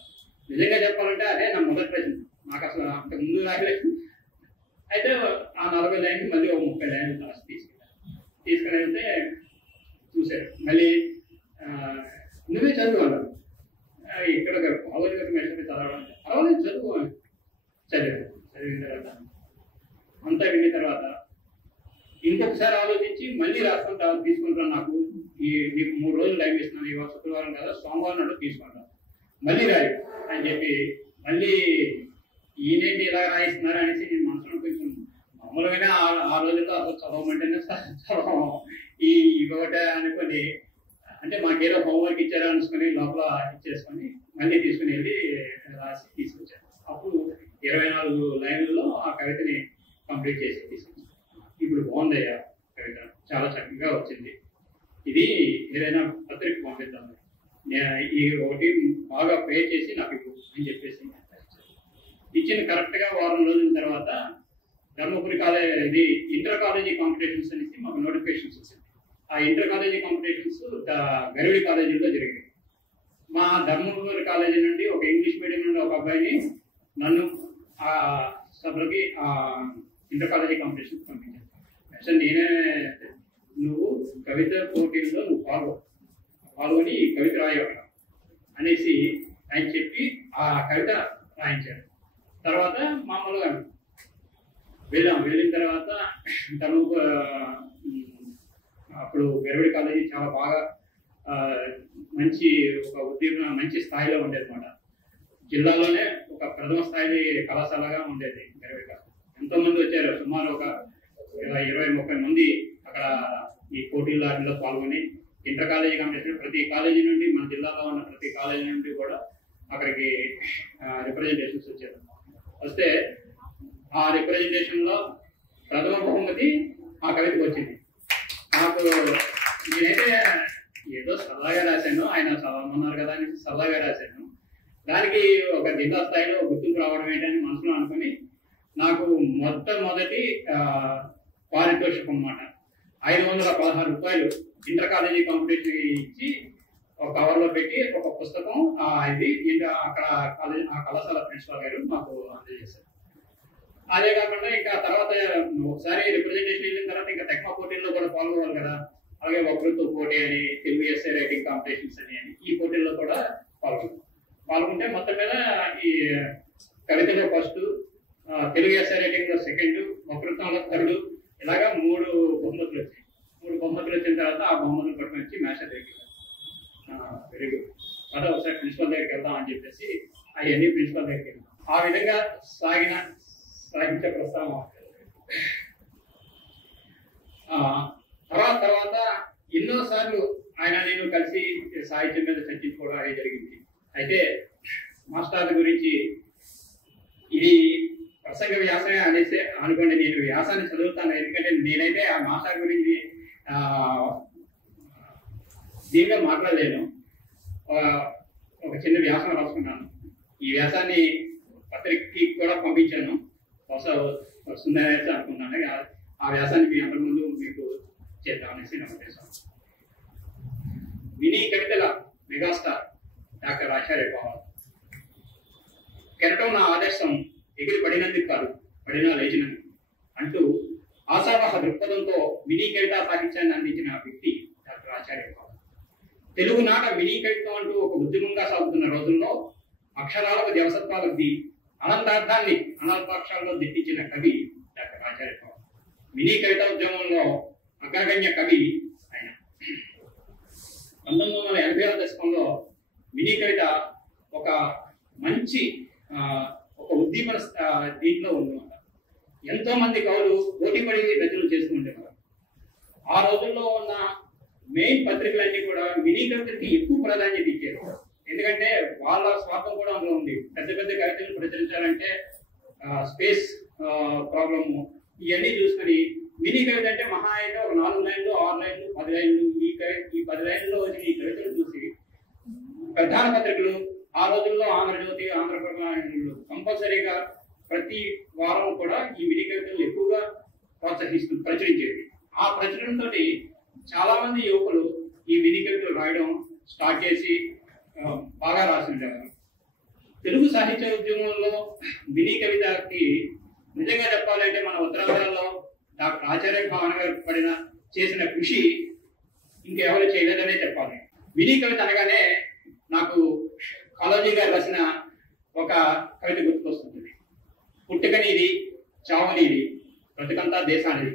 నిజంగా చెప్పాలంటే అదే నా మొదటి ప్రశ్న, నాకు అసలు అంత ముందు రాయలేదు. అయితే ఆ 40 లైన్కి మళ్ళీ ఒక 30 లైన్లు రాసి తీసుకుని వెళ్తే చూశారు. మళ్ళీ నువ్వే చదువుకున్నావు, ఇక్కడ కాలేజ్ గారు మెసేజ్ చదవడం పర్వాలేదు చదువు చదివిన తర్వాత అంతా విన్న తర్వాత ఇంకొకసారి ఆలోచించి మళ్ళీ రాసుకుంటా తీసుకుంటాను, నాకు నీకు 3 రోజులు టైం ఇస్తున్నాను, ఇవాళ శుక్రవారం కదా సోమవారం నాడు తీసుకుంటాను, మళ్ళీ రాయి అని చెప్పి మళ్ళీ ఈయనేంటి ఇలా రాయిస్తున్నారు అనేసి నేను మనసులో కొంచెం మామూలుగానే ఆ రోజుల్లో అసలు చదవమంటేనే చదవం ఈ ఇవ్వట అనుకొని, అంటే మాకేదో హోంవర్క్ ఇచ్చారా అనుకుని లోపల ఇచ్చేసుకొని మళ్ళీ తీసుకుని వెళ్ళి రాసి తీసుకొచ్చాను. అప్పుడు 24 లైన్లలో ఆ కవితని కంప్లీట్ చేసి తీసుకొచ్చాను. ఇప్పుడు బాగుందయ్యా కవిత, చాలా చక్కగా వచ్చింది, ఇది ఏదైనా పత్రిక పంపిద్దాం, ఈ ఒకటి బాగా ప్రే చేసి నాకు ఇవ్వు అని చెప్పేసి ఇచ్చిన కరెక్ట్గా వారం రోజుల తర్వాత ధర్మపురి కాలేజ్ ఇది ఇంటర్ కాలేజీ కాంపిటీషన్స్ అనేసి మాకు నోటిఫికేషన్స్ వచ్చింది. ఆ ఇంటర్ కాలేజీ కాంపిటీషన్స్ గరుడి కాలేజీలో జరిగాయి. మా ధర్మపురి కాలేజీ నుండి ఒక ఇంగ్లీష్ మీడియం నుండి ఒక అబ్బాయిని నన్ను ఆ సభలకి ఆ ఇంటర్ కాలేజీ కాంపిటీషన్స్ పంపించాను. అసలు నేనే నువ్వు కవిత పోటీల్లో నువ్వు పాల్గొని కవిత రాయవట అనేసి ఆయన చెప్పి ఆ కవిత రాయించారు. తర్వాత మామూలుగా వెళ్ళిన తర్వాత తను అప్పుడు గరుడి కాలేజీ చాలా బాగా మంచి ఒక ఉద్యోగం మంచి స్థాయిలో ఉండేది అన్నమాట. జిల్లాలోనే ఒక ప్రథమ స్థాయి కళాశాలగా ఉండేది గరుడి కాలేజీ. ఎంతో మంది వచ్చారు, సుమారు ఒక 20-30 మంది అక్కడ ఈ పోటీల్లో పాల్గొని ఇంటర్ కాలేజీ కాంపిటీషన్ ప్రతి కాలేజీ నుండి మన జిల్లాలో ఉన్న ప్రతి కాలేజీ నుండి కూడా అక్కడికి రిప్రజెంటేషన్స్ వచ్చారు. వస్తే ఆ రిప్రజెంటేషన్ లో ప్రథమ బహుమతి ఆ కవితకు వచ్చింది. నాకు నేనైతే ఏదో సరదాగా రాశాను, ఆయన చదవమన్నారు కదా అని సరదాగా రాశాను. దానికి ఒక జిల్లా స్థాయిలో గుర్తింపు రావడం ఏంటని మనసులో అనుకుని నాకు మొట్టమొదటి పారితోషికం అన్నమాట 516 రూపాయలు ఇంటర్ కాలేజీ కాంపిటీషన్ ఇచ్చి ఒక కవర్లో పెట్టి ఒక పుస్తకం ఇది అక్కడ ఆ కళాశాల ప్రిన్సిపాల్ గారు మాకు అందజేశారు. అదే కాకుండా ఇంకా తర్వాత ఒకసారి రిప్రజెంటేషన్ వెళ్ళిన తర్వాత ఇంకా టెక్నో పోటీల్లో కూడా పాల్గొవాలి కదా, అలాగే వక్తృత్వ పోటీ అని, తెలుగు ఎస్ఏ రైటింగ్ కాంపిటీషన్స్ అని ఈ పోటీల్లో కూడా పాల్గొంటే మొత్తం మీద ఈ కవితలో ఫస్ట్, తెలుగు ఎస్ఏ రైటింగ్ లో సెకండ్, వక్తృత్వంలో థర్డ్, ఇలాగా 3 బహుమతులు వచ్చాయి. 3 బహుమతులు వచ్చిన తర్వాత ఆ బహుమతులు పట్టుకుని వచ్చి మాస్టర్ దగ్గరికి వెరీ గుడ్ కదా ఒకసారి ప్రిన్సిపల్ దగ్గరికి వెళ్దాం అని చెప్పేసి అవన్నీ ప్రిన్సిపల్ దగ్గరికి వెళ్దాం. ఆ విధంగా సాగించే ప్రస్తావం. తర్వాత ఎన్నోసార్లు ఆయన నేను కలిసి సాహిత్యం మీద చర్చించుకోవడం అనేది జరిగింది. అయితే మాస్టర్ గురించి ఇది ప్రసంగ వ్యాసమే అనేసి అనుకోండి, నేను వ్యాసాన్ని చదువుతాను, ఎందుకంటే నేనైతే ఆ మాస్టర్ గురించి దీనిగా మాట్లాడలేను. ఒక చిన్న వ్యాసం రాసుకున్నాను. ఈ వ్యాసాన్ని పత్రికకి కూడా పంపించాను, బహుశా వస్తుందనేసి అనుకున్నాను. ఆ వ్యాసాన్ని మీ అందరి ముందు మీకు చేద్దామనేసి నా ఉద్దేశం. మినీ కవితల మెగాస్టార్ డాక్టర్ ఆచార్య పవార్. కెరటం నా ఆదర్శం, ఎగిరి పడినందుకు కాదు పడినా లేచినందుకు అంటూ ఆశావహ దృక్పథంతో మినీ కవితా సాహిత్యాన్ని అందించిన వ్యక్తి డాక్టర్ ఆచార్య పవార్. తెలుగు నాట మినీ కవిత్వం అంటూ ఒక ఉద్యమంగా సాగుతున్న రోజుల్లో అక్షరాలకు దేవసత్వాలకి అనంతార్థాన్ని అనంతాక్షరాల్లో దిట్టించిన కవి డాక్టర్ ఆచార్య పవార్. మినీ కవితా ఉద్యమంలో అగ్రగణ్య కవి ఆయన. 1980వ దశకంలో మినీ కవిత ఒక మంచి ఒక ఉద్దీపన దీంట్లో ఉందన్నమాట. ఎంతో మంది కవులు పోటీపడి రచనలు చేసుకుంటున్నారు. ఆ రోజుల్లో ఉన్న మెయిన్ పత్రికలన్నీ కూడా మినీ కవితకి ఎక్కువ ప్రాధాన్యత ఇచ్చారు. ఎందుకంటే వాళ్ళ స్వార్థం కూడా అందులో ఉంది. పెద్ద పెద్ద కవితలు ప్రచురించాలంటే స్పేస్ ప్రాబ్లము ఇవన్నీ చూసుకొని మినీ కవిత అంటే మహా అయితే ఒక 4 లైన్లు 6 లైన్లు 10 లైన్లు ఈ 10 లైన్లలో వచ్చిన ఈ కవితలు చూసి ప్రధాన పత్రికలు ఆ రోజుల్లో ఆంధ్రజ్యోతి, ఆంధ్రప్రభ కంపల్సరీగా ప్రతి వారం కూడా ఈ మినీ కవితలు ఎక్కువగా ప్రచురించేది. ఆ ప్రచురణతో చాలా మంది యువకులు ఈ మినీ కవితలు రాయడం స్టార్ట్ చేసి బాగా రాసిండేవారు. తెలుగు సాహిత్య ఉద్యమంలో మినీ కవితకి నిజంగా చెప్పాలంటే మన ఉత్తరాంధ్రలో డాక్టర్ ఆచార్య భావన గారు చేసిన కృషి ఇంకెవరు చేయలేదనే చెప్పాలి. మినీ కవిత అనగానే నాకు కాళోజీ గారు రాసిన ఒక కవిత గుర్తుకొస్తుంది. పుట్టుకనిది చావనిది బ్రతుకంతా దేశానిది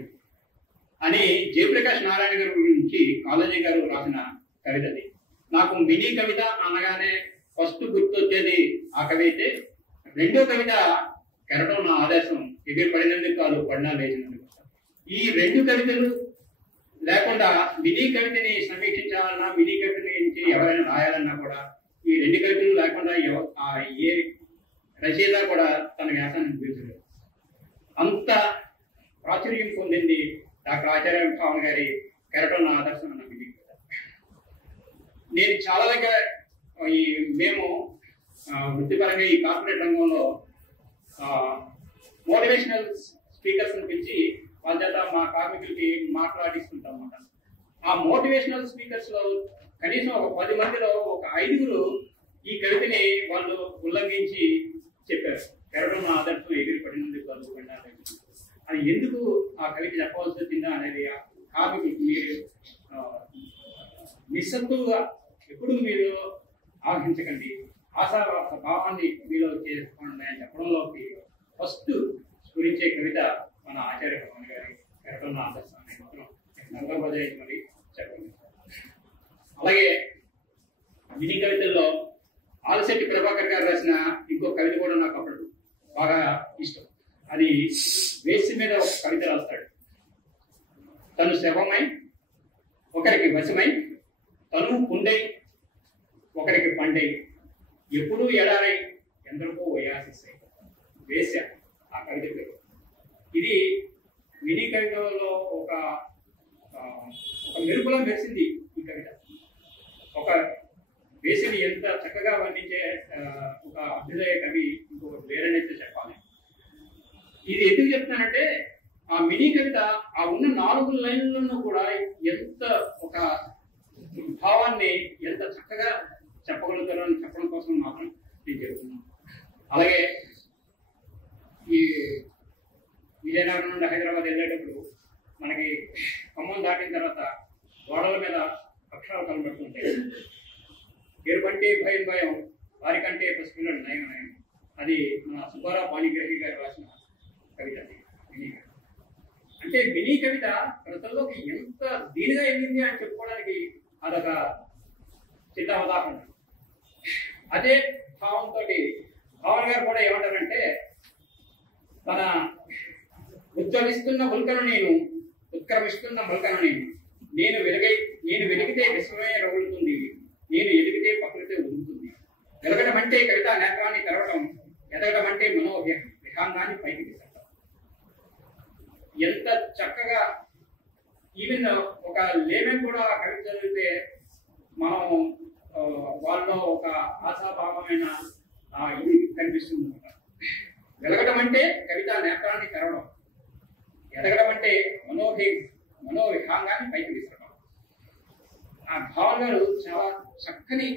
అని జయప్రకాష్ నారాయణ గారి గురించి కాళోజీ గారు రాసిన కవితది. నాకు మినీ కవిత అనగానే ఫస్ట్ గుర్తొచ్చేది ఆ కవి అయితే, రెండో కవిత కెరటం నా ఆదేశం, ఎగిరి పడినందుకు కాదు పడినా లేచినందుకు. ఈ 2 కవితలు లేకుండా మినీ కవితని సమీక్షించాలన్నా, మినీ కవిత నుంచి ఎవరైనా రాయాలన్నా కూడా ఈ 2 కవితలు లేకుండా ఏ రచయిత కూడా తన వ్యాసాన్ని ముగించలేదు. అంత ప్రాచుర్యం పొందింది డాక్టర్ ఆచార్య భావన గారి కెరటం నా ఆదర్శం అన్న మినీ కవిత. నేను చాలా దగ్గర మేము వృత్తిపరంగా ఈ కార్పొరేట్ రంగంలో మోటివేషనల్ స్పీకర్స్ పిలిచి వాళ్ళ చేత మా కార్మికులకి మాట్లాడిస్తుంటాం అన్నమాట. ఆ మోటివేషనల్ స్పీకర్స్ లో కనీసం ఒక 10 మందిలో ఒక 5గురు ఈ కవితని వాళ్ళు ఉల్లంఘించి చెప్పారు. కెరటం నా ఆదర్శం ఎగిరి పడినందుకు కలుగుకుండా అది ఎందుకు ఆ కవిత చెప్పవలసి వచ్చిందా అనేది కార్మికులకు మీరు నిస్సత్తుగా ఎప్పుడు మీరు ఆలోచించకండి, ఆశావాస భావాన్ని మీలో చేసుకోండి అని చెప్పడంలోకి ఫస్ట్ స్ఫురించే కవిత మన ఆచార్య భవన్ గారి కెరటం నా ఆదర్శం అనే మాత్రం నగరబోధ మరి చెప్పండి. అలాగే మినీ కవితల్లో ఆలశెట్టి ప్రభాకర్ గారు రాసిన ఇంకో కవిత కూడా నాకు అప్పుడు బాగా ఇష్టం. అది వేసి మీద ఒక కవిత రాస్తాడు. తను శవమై ఒకరికి వశమై, తను పుండై ఒకరికి పండై, ఎప్పుడూ ఎడారై ఎందరికో వయాసిస్తాయి. వేశ్య ఆ కవిత పేరు. ఇది మినీ కవితలో ఒక మెరుపులా మెరిసింది ఈ కవిత. ఒక వేసిని ఎంత చక్కగా వర్ణించే ఒక అభ్యుదయ కవి ఇంకొకటి లేరనైతే చెప్పాలి. ఇది ఎందుకు చెప్తున్నానంటే ఆ మినీ కవిత ఆ ఉన్న 4 లైన్లను కూడా ఎంత ఒక భావాన్ని ఎంత చక్కగా చెప్పగలుగుతారో అని చెప్పడం కోసం మాత్రం నేను చెబుతున్నాను. అలాగే ఈ విజయనగరం నుండి హైదరాబాద్ వెళ్ళేటప్పుడు మనకి ఖమ్మం దాటిన తర్వాత గోడల మీద అక్షరాలు కనబడుతుంటాయి. ఎరుకంటే భయం భయం, వారికంటే పసిపిల్లలు నయం నయం. అది మన సుబ్బారావు పాణిగ్రాహి గారు రాసిన కవిత. మినీ కవిత అంటే మినీ కవిత ప్రజల్లోకి ఎంత దీనిగా వెళ్ళింది అని చెప్పుకోవడానికి అదొక చిన్న ఉదాహరణ. అదే భావంతో భావన గారు కూడా ఏమంటారంటే, తన ఉద్యమిస్తున్న ఉల్కను నేను, ఉత్క్రమిస్తున్న మొలకను నేను వెలిగితే విశ్వమే రగులుతుంది, నేను ఎదిగితే ప్రకృతి ఉదుగుతుంది. వెలగడం అంటే కవిత నేత్రాన్ని తెరవడం, ఎదగడం అంటే విహాంగాన్ని పైకి తీసడం. ఎంత చక్కగా ఈవెన్ ఒక లేమెన్ కూడా కవిత చదివితే మనం వాళ్ళలో ఒక ఆశాభావమైన ఇది కనిపిస్తుంది అనమాట. వెలగడం అంటే కవిత నేత్రాన్ని తెరవడం, ఎదగడం అంటే మనోవిహాంగాన్ని పైకి తీసడం. ఆ భావన గారు చాలా చక్కని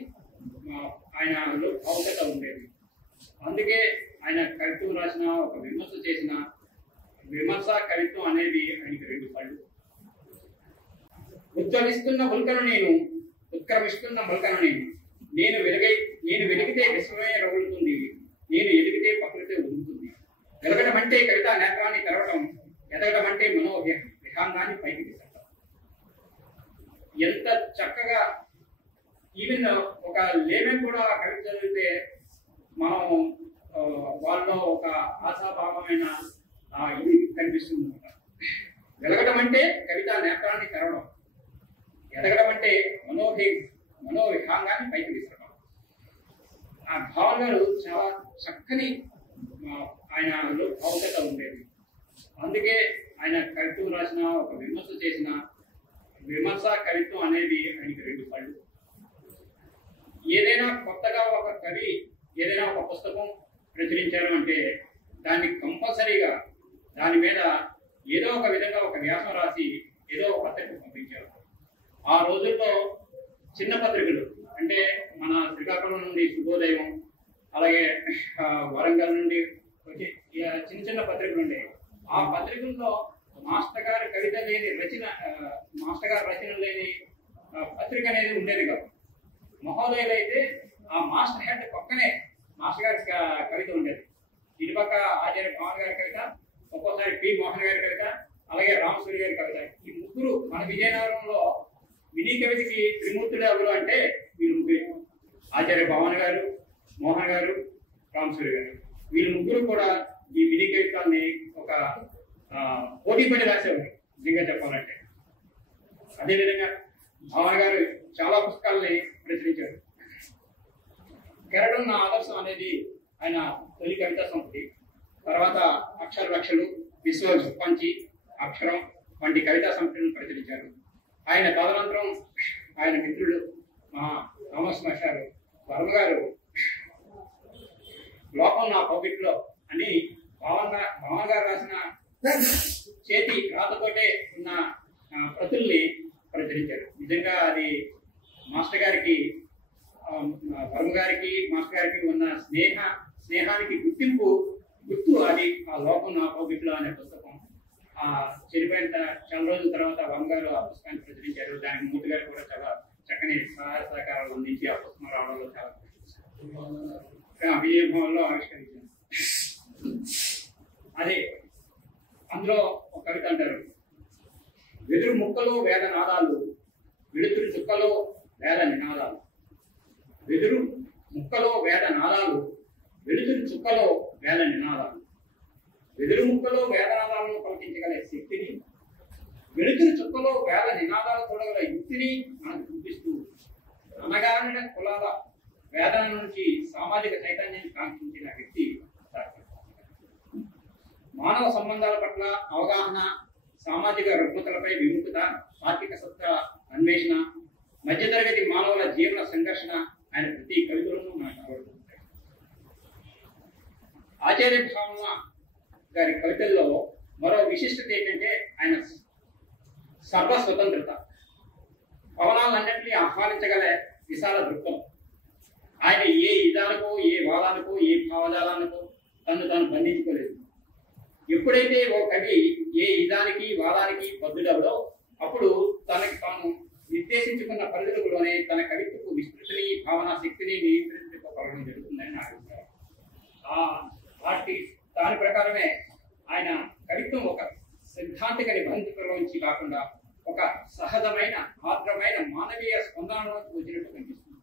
ఆయనలో భావుకత ఉండేది. అందుకే ఆయన కవిత్వం రాసిన, ఒక విమర్శ చేసిన విమర్శ కవిత్వం అనేది ఆయనకి 2 పళ్ళు. ఉద్యమిస్తున్న ఉల్కను నేను, ఉత్క్రమిస్తున్న మొలకను నేను వెలిగితే విశ్వమే రగులుతుంది, నేను ఎదిగితే ప్రకృతి ఉదుగుతుంది. వెలగడం అంటే కవిత నేత్రాన్ని తెరవడం, ఎదగడం అంటే విహాంగాన్ని పైకి తీసడం. ఎంత చక్కగా ఈవెన్ ఒక లేమెన్ కూడా కవిత చదివితే మనం వాళ్ళలో ఒక ఆశాభావమైన ఇది కనిపిస్తుంది అనమాట. వెలగడం అంటే కవిత నేత్రాన్ని తెరవడం, ఎదగడం అంటే మనోవిహాంగాన్ని పైకి తీసడం. ఆ భావన గారు చాలా చక్కని ఆయనలో భావుకత ఉండేది. అందుకే ఆయన కవిత్వం రాసిన, ఒక విమర్శ చేసిన, విమర్శ కవిత్వం అనేది ఆయనకి రెండు పళ్ళు. ఏదైనా కొత్తగా ఒక కవి ఏదైనా ఒక పుస్తకం ప్రచురించారు అంటే దాన్ని కంపల్సరీగా దాని మీద ఏదో ఒక విధంగా ఒక వ్యాసం రాసి ఏదో ఒక పత్రిక పంపించారు. ఆ రోజుల్లో చిన్న పత్రికలు అంటే మన శ్రీకాకుళం నుండి శుభోదయం, అలాగే వరంగల్ నుండి వచ్చి చిన్న చిన్న పత్రికలు ఉండేవి. ఆ పత్రికల్లో మాస్టర్ గారి కవిత లేని రచన, మాస్టర్ గారి రచన లేని పత్రిక అనేది ఉండేది కాదు. మహోదయులు అయితే ఆ మాస్టర్ హెడ్ పక్కనే మాస్టర్ గారి కవిత ఉండేది. ఇటుపక్క ఆచార్య భావన్ గారి కవిత, ఒక్కోసారి పి మోహన్ గారి కవిత, అలాగే రామసూరి గారి కవిత. ఈ ముగ్గురు మన విజయనగరంలో మినీ కవితకి త్రిమూర్తులు ఎవరు అంటే వీళ్ళు ముగ్గురు, ఆచార్య భావన్ గారు, మోహన్ గారు, రామసూరి గారు. వీళ్ళు ముగ్గురు కూడా ఈ మినీ కవితాన్ని ఒక పోటీ పడి రాసేవారు నిజంగా చెప్పాలంటే. అదేవిధంగా భావన్ గారు చాలా పుస్తకాలని ప్రచురించారు. కెరటం నా ఆదర్శం అనేది ఆయన తొలి కవితా సంపుటి. తర్వాత అక్షర రక్షలు, విశ్వ పంచి, అక్షరం వంటి కవితా సంపుటిని ప్రచురించారు. ఆయన తదనంతరం ఆయన మిత్రుడు థామస్ మాస్టర్ వర్మ గారు లోకం నా పబ్లిక్లో అని భావన్ గారు రాసిన చేతి రాతతోటే ఉన్న ప్రతుల్ని ప్రచురించారు. నిజంగా అది మాస్టర్ గారికి, వర్మ గారికి, మాస్టర్ గారికి ఉన్న స్నేహానికి గుర్తు అది ఆ లోకం నా పబ్లిక్లో అనే పుస్తకం. చనిపోయిన చాలా రోజుల తర్వాత వర్మ గారు ఆ పుస్తకాన్ని ప్రచురించారు. దానికి మూర్తి గారు కూడా చాలా చక్కని సహాయ సహకారాలు అందించి ఆ పుస్తకం రావడంలో చాలా విజయ భవన్లో ఆవిష్కరించారు. అదే అందులో ఒక కవిత అంటారు, వెదురు ముక్కలో వేద నాదాలు, వెలుతురు చుక్కలో వేద నినాదాలు. వెదురు ముక్కలో వేద నాదాలు, వెలుతురు చుక్కలో వేద నినాదాలు. వెదురు ముక్కలో వేదనాదాలను పలికించగల శక్తిని, వెలుతురు చుక్కలో వేద నినాదాలు చూడగల యుక్తిని మనకు చూపిస్తూ అనగారిన కులాల వేదన నుంచి సామాజిక చైతన్యాన్ని కాంక్షించిన వ్యక్తి. మానవ సంబంధాల పట్ల అవగాహన, సామాజిక రుగ్మతలపై విముఖత, ఆర్థిక సత్తా అన్వేషణ, మధ్యతరగతి మానవుల జీవన సంఘర్షణ ఆయన ప్రతి కవితలను మనకు కనబడుతుంటాయి. ఆచార్య భావన గారి కవితల్లో మరో విశిష్టత ఏంటంటే ఆయన సర్వ స్వతంత్రత, పవనాలన్నింటినీ ఆహ్వానించగల విశాల దృక్పథం. ఆయన ఏ ఇదానికో, ఏ వాదానికో, ఏ భావజాలానికో తను తాను బంధించుకోలేదు. ఎప్పుడైతే ఓ కవి ఏ ఇదానికి, వాదానికి బద్దుడవడో అప్పుడు తనకి తాను నిర్దేశించుకున్న పరిధులలోనే తన కవిత్వపు విస్తృతిని, భావనా శక్తిని నియంత్రించుకోవడం జరుగుతుందని నా అభిప్రాయం. దాని ప్రకారమే ఆయన కవిత్వం ఒక సిద్ధాంతిక నిబంధనలోంచి కాకుండా ఒక సహజమైన, ఆర్ద్రమైన మానవీయ స్పందనలోకి వచ్చినట్టు కనిపిస్తుంది.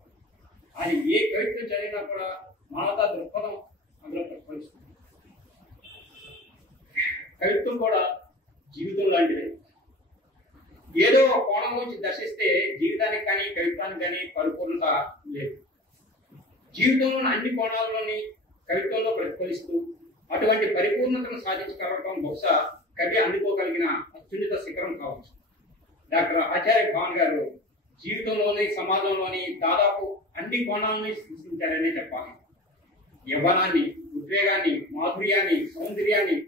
ఆయన ఏ కవిత్వం చదివినా కూడా మానవతా దృక్పథం అందులో ప్రతిఫలిస్తుంది. కవిత్వం కూడా జీవితం లాంటిదే. ఏదో కోణం నుంచి దర్శిస్తే జీవితానికి కానీ కవిత్వానికి కానీ పరిపూర్ణత లేదు. జీవితంలోని అన్ని కోణాల్లోని కవిత్వంలో ప్రతిఫలిస్తూ అటువంటి పరిపూర్ణతను సాధించగలగడం బహుశా కవి అందుకోగలిగిన అత్యున్నత శిఖరం కావచ్చు. డాక్టర్ ఆచార్య భావన్ గారు జీవితంలోని, సమాజంలోని దాదాపు అన్ని కోణాలని సృష్టించారనే చెప్పాలి. యవ్వనాన్ని, ఉద్వేగాన్ని, మాధుర్యాన్ని, సౌందర్యాన్ని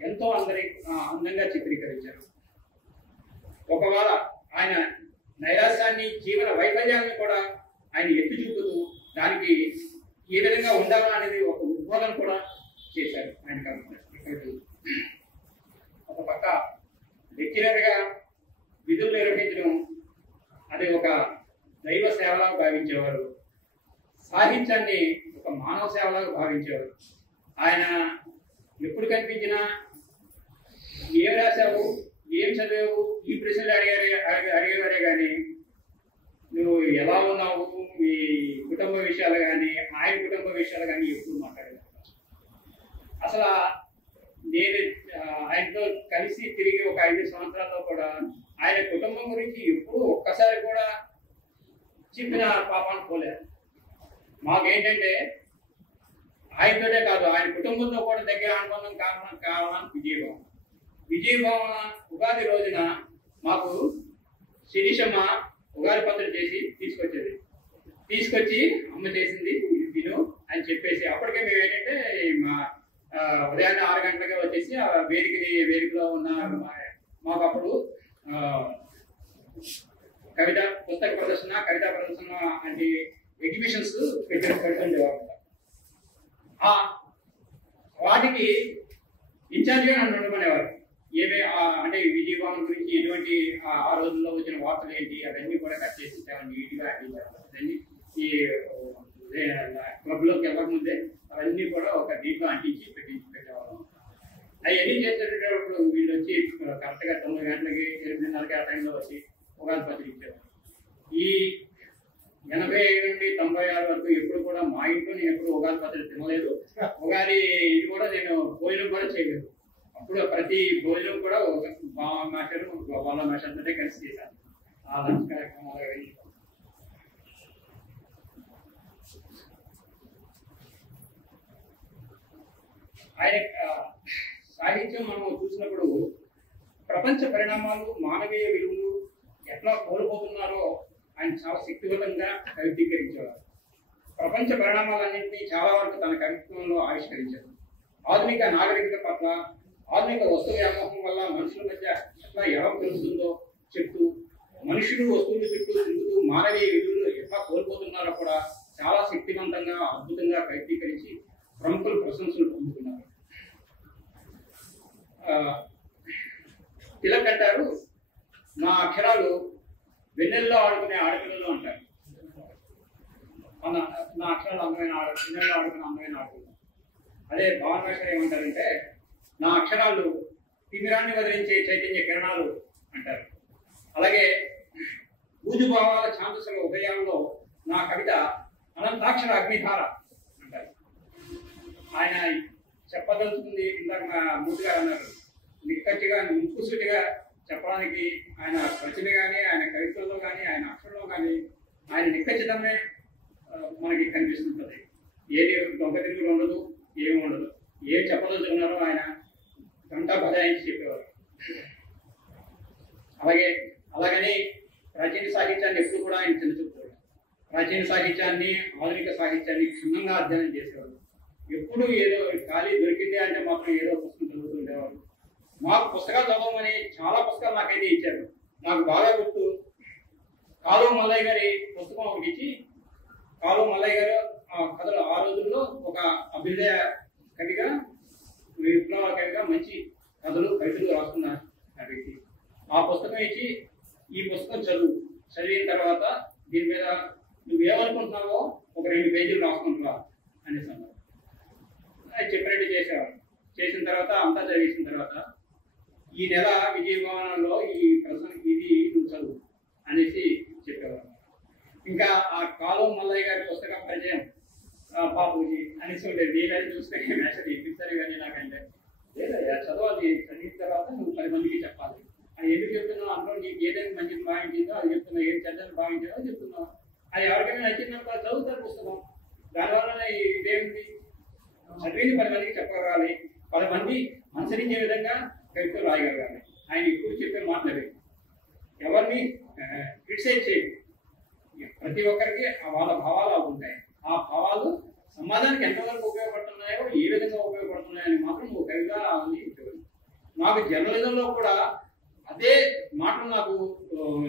ఎంతో అందంగా చిత్రీకరించారు. ఒకవేళ ఆయన నైరాశ్యాన్ని, జీవన వైఫల్యాన్ని కూడా ఆయన ఎత్తి చూపుతూ దానికి ఏ విధంగా ఉండాలా అనేది ఒక ఉద్బోధన కూడా చేశారు. ఆయన కవితలు ఒక పక్క లెక్చరర్గా విధులు నిర్వహించడం అది ఒక దైవ సేవలాగా భావించేవారు. సాహిత్యాన్ని ఒక మానవ సేవలాగా భావించేవారు. ఆయన ఎప్పుడు కనిపించినా ఏం రాశావు, ఏం చదివావు, ఈ ప్రశ్నలు అడిగేవారే కానీ నువ్వు ఎలా ఉన్నావు, మీ కుటుంబ విషయాలు కానీ, ఆయన కుటుంబ విషయాలు కానీ ఎప్పుడు మాట్లాడేవారు. అసలు నేను ఆయనతో కలిసి తిరిగి ఒక 5 సంవత్సరాల్లో కూడా ఆయన కుటుంబం గురించి ఎప్పుడు ఒక్కసారి కూడా చెప్పిన పాపాన్ని పోలేదు. మాకేంటంటే ఆయనతోనే కాదు, ఆయన కుటుంబంతో కూడా దగ్గర అనుబంధం కావాలని విజయభావం. విజయభవన ఉగాది రోజున మాకు శిరీషమ్మ ఉగాది పచ్చడి చేసి తీసుకొచ్చి అమ్మ చేసింది తిను అని చెప్పేసి అప్పటికే మేము ఏంటంటే మా ఉదయాన్నే 6 గంటలకే వచ్చేసి ఆ వేదికలో ఉన్న మాకు అప్పుడు పుస్తక ప్రదర్శన, కవితా ప్రదర్శన అంటే ఎగ్జిబిషన్స్ పెడుతుండేవారు. వాటికి ఇన్ఛార్జిగా నన్ను ఉండమనేవారు. అంటే విజయభవన్ గురించి ఎటువంటి ఆ రోజుల్లో వచ్చిన వార్తలు ఏంటి అవన్నీ కూడా కట్ చేసి నీట్గా అవన్నీ ఈ క్లబ్లోకి వెళ్ళకముందే అవన్నీ కూడా ఒక దీంట్లో అంటించి పెట్టేవాళ్ళం. అవన్నీ చేసేటప్పుడు వీళ్ళు వచ్చి కరెక్ట్గా 9 గంటలకి 8:30కి ఆ టైంలో వచ్చి ఉగాది పచ్చడి ఇచ్చేవారు. ఈ 85 నుండి 96 వరకు ఎప్పుడు కూడా మా ఇంట్లో నేను ఎప్పుడు ఉగాది పచ్చడి తినలేదు. ఉగాది ఇది కూడా నేను భోజనం కూడా చేయలేదు. అప్పుడు ప్రతి భోజనం కూడా ఒక బాల మాస్టర్తోనే కలిసి చేశాను. ఆ లంచ్ కార్యక్రమాలు ఆయన సాహిత్యం మనం చూసినప్పుడు ప్రపంచ పరిణామాలు, మానవీయ విలువలు ఎట్లా కోల్పోతున్నారో ఆయన చాలా శక్తివంతంగా కవితీకరించేవారు. ప్రపంచ పరిణామాలన్నింటినీ చాలా వరకు తన కవిత్వంలో ఆవిష్కరించారు. ఆధునిక నాగరికత పట్ల, ఆధునిక వస్తు వ్యామోహం వల్ల మనుషుల మధ్య ఎట్లా ఎవరు తెలుస్తుందో చెప్తూ, మనుషులు వస్తువులు చుట్టూ తిరుగుతూ మానవీయ విలువలు ఎట్లా కోల్పోతున్నారో కూడా చాలా శక్తివంతంగా, అద్భుతంగా కవితీకరించి ప్రముఖులు ప్రశంసలు పొందుతున్నారు. తిలక్ అంటారు, నా అక్షరాలు వెన్నెల్లో ఆడుకునే ఆడపిల్లలు అంటారు. నా అక్షరాలు అందమైన వెన్నెల్లో ఆడుకునే అందమైన ఆడపిల్లలు. అదే భవన్ మేషర్ ఏమంటారంటే, నా అక్షరాలు తిమిరాన్ని వదిలించే చైతన్య కిరణాలు అంటారు. అలాగే భూజుభావాల ఛాందసుల ఉదయాల్లో నా కవిత అనంతాక్షర అగ్నిధార అంటారు. ఆయన చెప్పదలుచుకుంది ఇందాక మూర్తి గారు అన్నారు, నిక్కచ్చిగా ముక్కుసూటిగా చెప్పడానికి ఆయన రచన కానీ, ఆయన కవిత్వంలో కానీ, ఆయన అక్షరంలో కానీ ఆయన నిక్కచ్చితమే మనకి కనిపిస్తుంటుంది. ఏది దొంగ తిరుగులు ఉండదు, ఏమి ఉండదు. ఏం చెప్పదలుచుకున్నారో ఆయన గంటా బజాయించి చెప్పేవారు. అలాగని ప్రాచీన సాహిత్యాన్ని ఎప్పుడు కూడా ఆయన తెలుసుకోవాలి. ప్రాచీన సాహిత్యాన్ని, ఆధునిక సాహిత్యాన్ని క్షుణ్ణంగా అధ్యయనం చేసేవారు. ఎప్పుడు ఏదో ఖాళీ దొరికింది అంటే మాత్రం ఏదో పుస్తకం చదువుతుండేవారు. మాకు పుస్తకాలు చదవమని చాలా పుస్తకాలు నాకైతే ఇచ్చారు. నాకు బాగా గుర్తు, కాలువ మల్లయ్య గారి పుస్తకం ఒకటి ఇచ్చి, కాలువ మల్లయ్య గారు కథలు ఆ రోజుల్లో ఒక అభ్యుదయ కవిగా, విప్లవ కవిగా మంచి కవితలు రాసుకున్నారు ఆ వ్యక్తి. ఆ పుస్తకం ఇచ్చి, ఈ పుస్తకం చదివిన తర్వాత దీని మీద నువ్వేమనుకుంటున్నావో ఒక 2 పేజీలు రాసుకుంటున్నా అనేసి అన్నారు. అది చెప్పినట్టు చేసేవాడు. చేసిన తర్వాత అంతా చదివేసిన తర్వాత ఈ నెల విజయభవనంలో ఇది నువ్వు చదువు అనేసి చెప్పేవారు. ఇంకా ఆ కాలువ మల్లయ్య గారి పుస్తకం పరిచయం బాబూజీ అనేసి ఉండేది. నేనైతే చూసుకుని మెసేజ్ ఇప్పిస్తారు కానీ నాకంటే లేదా చదవాలి, చదివిన తర్వాత నువ్వు 10 మందికి చెప్పాలి అని ఎందుకు చెప్తున్నావు, అందులో నీకు ఏదైనా మంచిది భావించిందో అది చెప్తున్నావు, ఏది చెడ్డని భావించాలో చెప్తున్నావు. అది ఎవరికైనా నచ్చినప్పుడు చదువుతారు పుస్తకం. దానివల్ల ఇదేమిటి, చదివింది 10 మందికి చెప్పగలగాలి, 10 మంది అనుసరించే విధంగా కవితలు రాయగలగాలి. ఆయన ఇప్పుడు చెప్పే మాట్లాడేది ఎవరిని క్రిటిసైజ్ చేయదు. ప్రతి ఒక్కరికి వాళ్ళ భావాలు అవుతుంటాయి. ఆ భావాలు సమాజానికి ఎంతవరకు ఉపయోగపడుతున్నాయో, ఏ విధంగా ఉపయోగపడుతున్నాయని మాత్రం ఒక కవిగా చెప్పారు. నాకు జర్నలిజంలో కూడా అదే మాటలు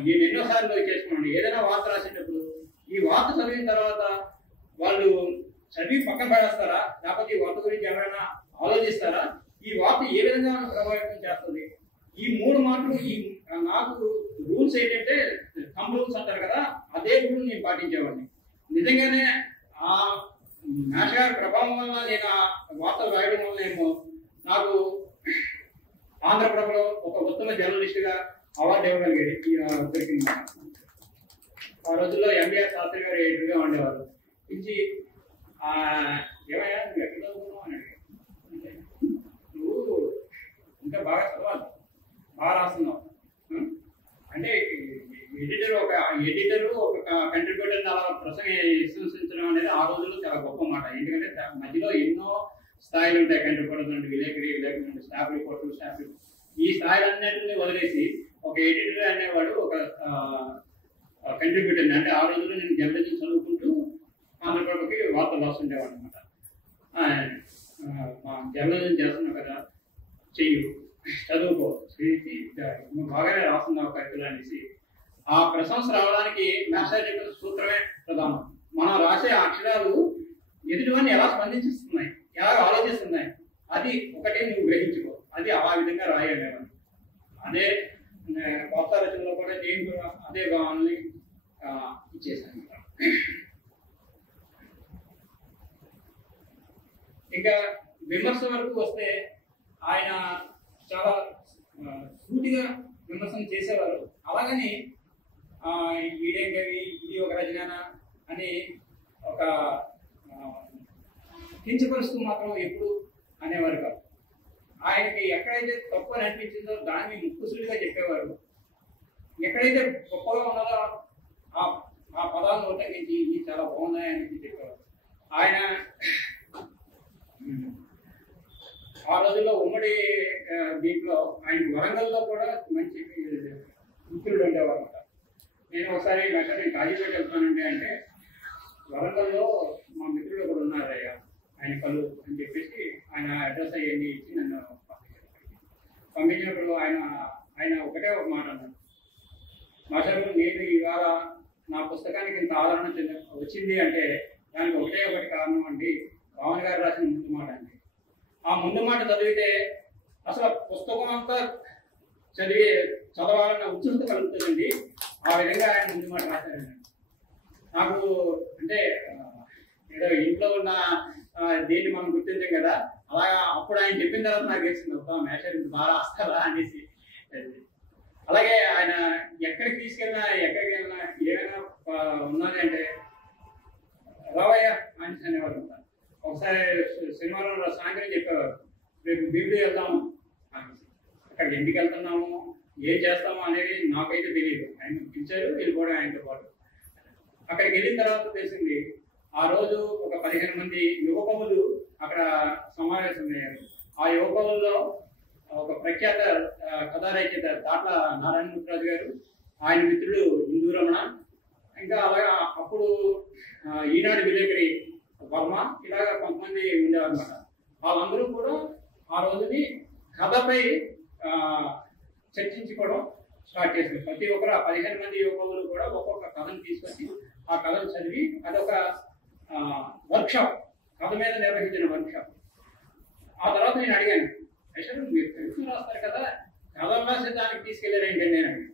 నేను ఎన్నోసార్లు చేసుకున్నాను. ఏదైనా వార్త రాసేటప్పుడు ఈ వార్త చదివిన తర్వాత వాళ్ళు చదివి పక్కన పడేస్తారా, లేకపోతే ఈ వార్త గురించి ఎవరైనా ఆలోచిస్తారా, ఈ వార్త ఏ విధంగా ప్రభావితం చేస్తుంది, ఈ 3 మాటలు నాకు రూల్స్ ఏంటంటే థంబ్ రూల్స్ అంటారు కదా, అదే రూల్ నేను పాటించేవాడిని. నిజంగానే ఆ మేష గారి ప్రభావం వల్ల నేను ఆ వార్తలు రాయడం వల్ల ఏమో నాకు ఆంధ్రప్రభలో ఒక ఉత్తమ జర్నలిస్ట్గా అవార్డు ఇవ్వగలిగేది దొరికింది. ఆ రోజుల్లో ఎంబీఆర్ శాస్త్రి గారు ఎదురుగా ఉండేవారు. ఇచ్చి ఏమయ్యా నువ్వు ఎక్కడ చదువుకున్నావు అని అడిగారు. నువ్వు ఇంకా బాగా చదవాలి, బాగా రాస్తున్నావు అంటే ఎడిటర్ ఒక కంట్రిబ్యూటర్ అలా ప్రసంగించడం అనేది ఆ రోజుల్లో చాలా గొప్ప మాట. ఎందుకంటే మధ్యలో ఎన్నో స్థాయిలు ఉంటాయి. కంట్రిబ్యూటర్స్ అంటే విలేకరి, స్టాఫ్ రిపోర్టర్, ఈ స్థాయిలన్నింటినీ వదిలేసి ఒక ఎడిటర్ అనేవాడు ఒక కంట్రిబ్యూటర్, అంటే ఆ రోజుల్లో నేను జర్నలిజం చదువుకుంటూ ఆంధ్రప్రభకి వార్తలు రాస్తుండేవాడు అనమాట. జర్నలిజం చేస్తున్నావు కదా, చెయ్యి, చదువుకో, చేసి నువ్వు బాగానే రాస్తున్నావు కవితలు అనేసి. ఆ ప్రశంస రావడానికి మ్యాథమెటికల్ సూత్రమే ప్రధానం. మనం రాసే అక్షరాలు ఎదుటివన్నీ ఎలా స్పందించిస్తున్నాయి, ఎలా ఆలోచిస్తున్నాయి, అది ఒకటే నువ్వు గ్రహించుకో, అది ఆ విధంగా రాయలేమని. అదే కొత్త రచనలో కూడా నేను అదే భావాన్ని ఇచ్చేసాను. ఇంకా విమర్శ వరకు వస్తే ఆయన చాలా సూటిగా విమర్శన చేసేవారు. అలాగని ఈడేం కవి, ఇది ఒక రచన అని ఒక కించపరుస్తూ మాత్రం ఎప్పుడు అనేవారు కాదు. ఆయనకి ఎక్కడైతే తప్పు అని అనిపించిందో దాన్ని ముక్కుసూటిగా చెప్పేవారు. ఎక్కడైతే గొప్పగా ఉన్నదో ఆ పదాలను ఉటంకించి ఇది చాలా బాగున్నాయని చెప్పేవారు. ఆయన ఆ రోజుల్లో ఉమ్మడి దీంట్లో ఆయన వరంగల్లో కూడా మంచి మిత్రుడు ఉండేవారు. నేను ఒకసారి నేను కాజీపేట వెళ్తానండి అంటే, వరంగల్లో మా మిత్రుడు కూడా ఉన్నారయ్యా, ఆయన కలు అని చెప్పేసి ఆయన అడ్రస్ అయ్యింది ఇచ్చి నన్ను పంపించినప్పుడు ఆయన ఒకటే ఒక మాట అన్నాడు, మాస్టర్ నేను ఇవాళ నా పుస్తకానికి ఇంత ఆదరణ వచ్చింది అంటే దానికి ఒకటి కారణం అండి, పవన్ గారు రాసిన ముందు మాట అండి. ఆ ముందు మాట చదివితే అసలు పుస్తకం అంతా చదవాలన్న ఉత్సుకత కలుగుతుందండి, ఆ విధంగా ఆయన ముందు మాట రాశారండి. నాకు అంటే ఏదో ఇంట్లో ఉన్న దేన్ని మనం గుర్తించాం కదా, అలాగా అప్పుడు ఆయన చెప్పిన తర్వాత నాకు తెలిసింది మేషర్ బాగా రాస్తారా అనేసి. అలాగే ఆయన ఎక్కడికి తీసుకెళ్ళినా ఎక్కడికి వెళ్ళినా ఏమైనా ఉన్నది అంటే రావయ్య అని అనేవారు. ఒకసారి శనివారం సాయంత్రం చెప్పేవారు, రేపు బీబీ వెళ్దాము అనేసి. అక్కడికి ఎందుకు వెళ్తున్నాము, ఏం చేస్తాము అనేది నాకైతే తెలియదు. ఆయన పిలిచారు, వెళ్ళిపోవడం ఆయనతో పాటు. అక్కడికి వెళ్ళిన తర్వాత తెలిసింది, ఆ రోజు ఒక 15 మంది యువకులు అక్కడ సమావేశం అయ్యారు. ఆ యువకులలో ఒక ప్రఖ్యాత కథా రచయిత దాట్ల నారాయణమూర్తిరాజు గారు, ఆయన మిత్రుడు హిందూ రమణ, ఇంకా అలాగా అప్పుడు ఈనాడు విలేకరి వర్మ, ఇలాగా కొంతమంది ఉండేవారు అన్నమాట. వాళ్ళందరూ కూడా ఆ రోజుని కథపై చర్చించుకోవడం స్టార్ట్ చేశారు. ప్రతి ఒక్కరు ఆ 15 మంది యువకులు కూడా ఒక్కొక్క కథను తీసుకొచ్చి ఆ కథను చదివి అదొక వర్క్షాప్, కథ మీద నిర్వహించిన వర్క్షాప్. ఆ తర్వాత నేను అడిగాను, అసలు మీరు కవితలు రాస్తారు కదా, కథలు రాసే దానికి తీసుకెళ్లారు ఏంటండి నేను అడిగాను.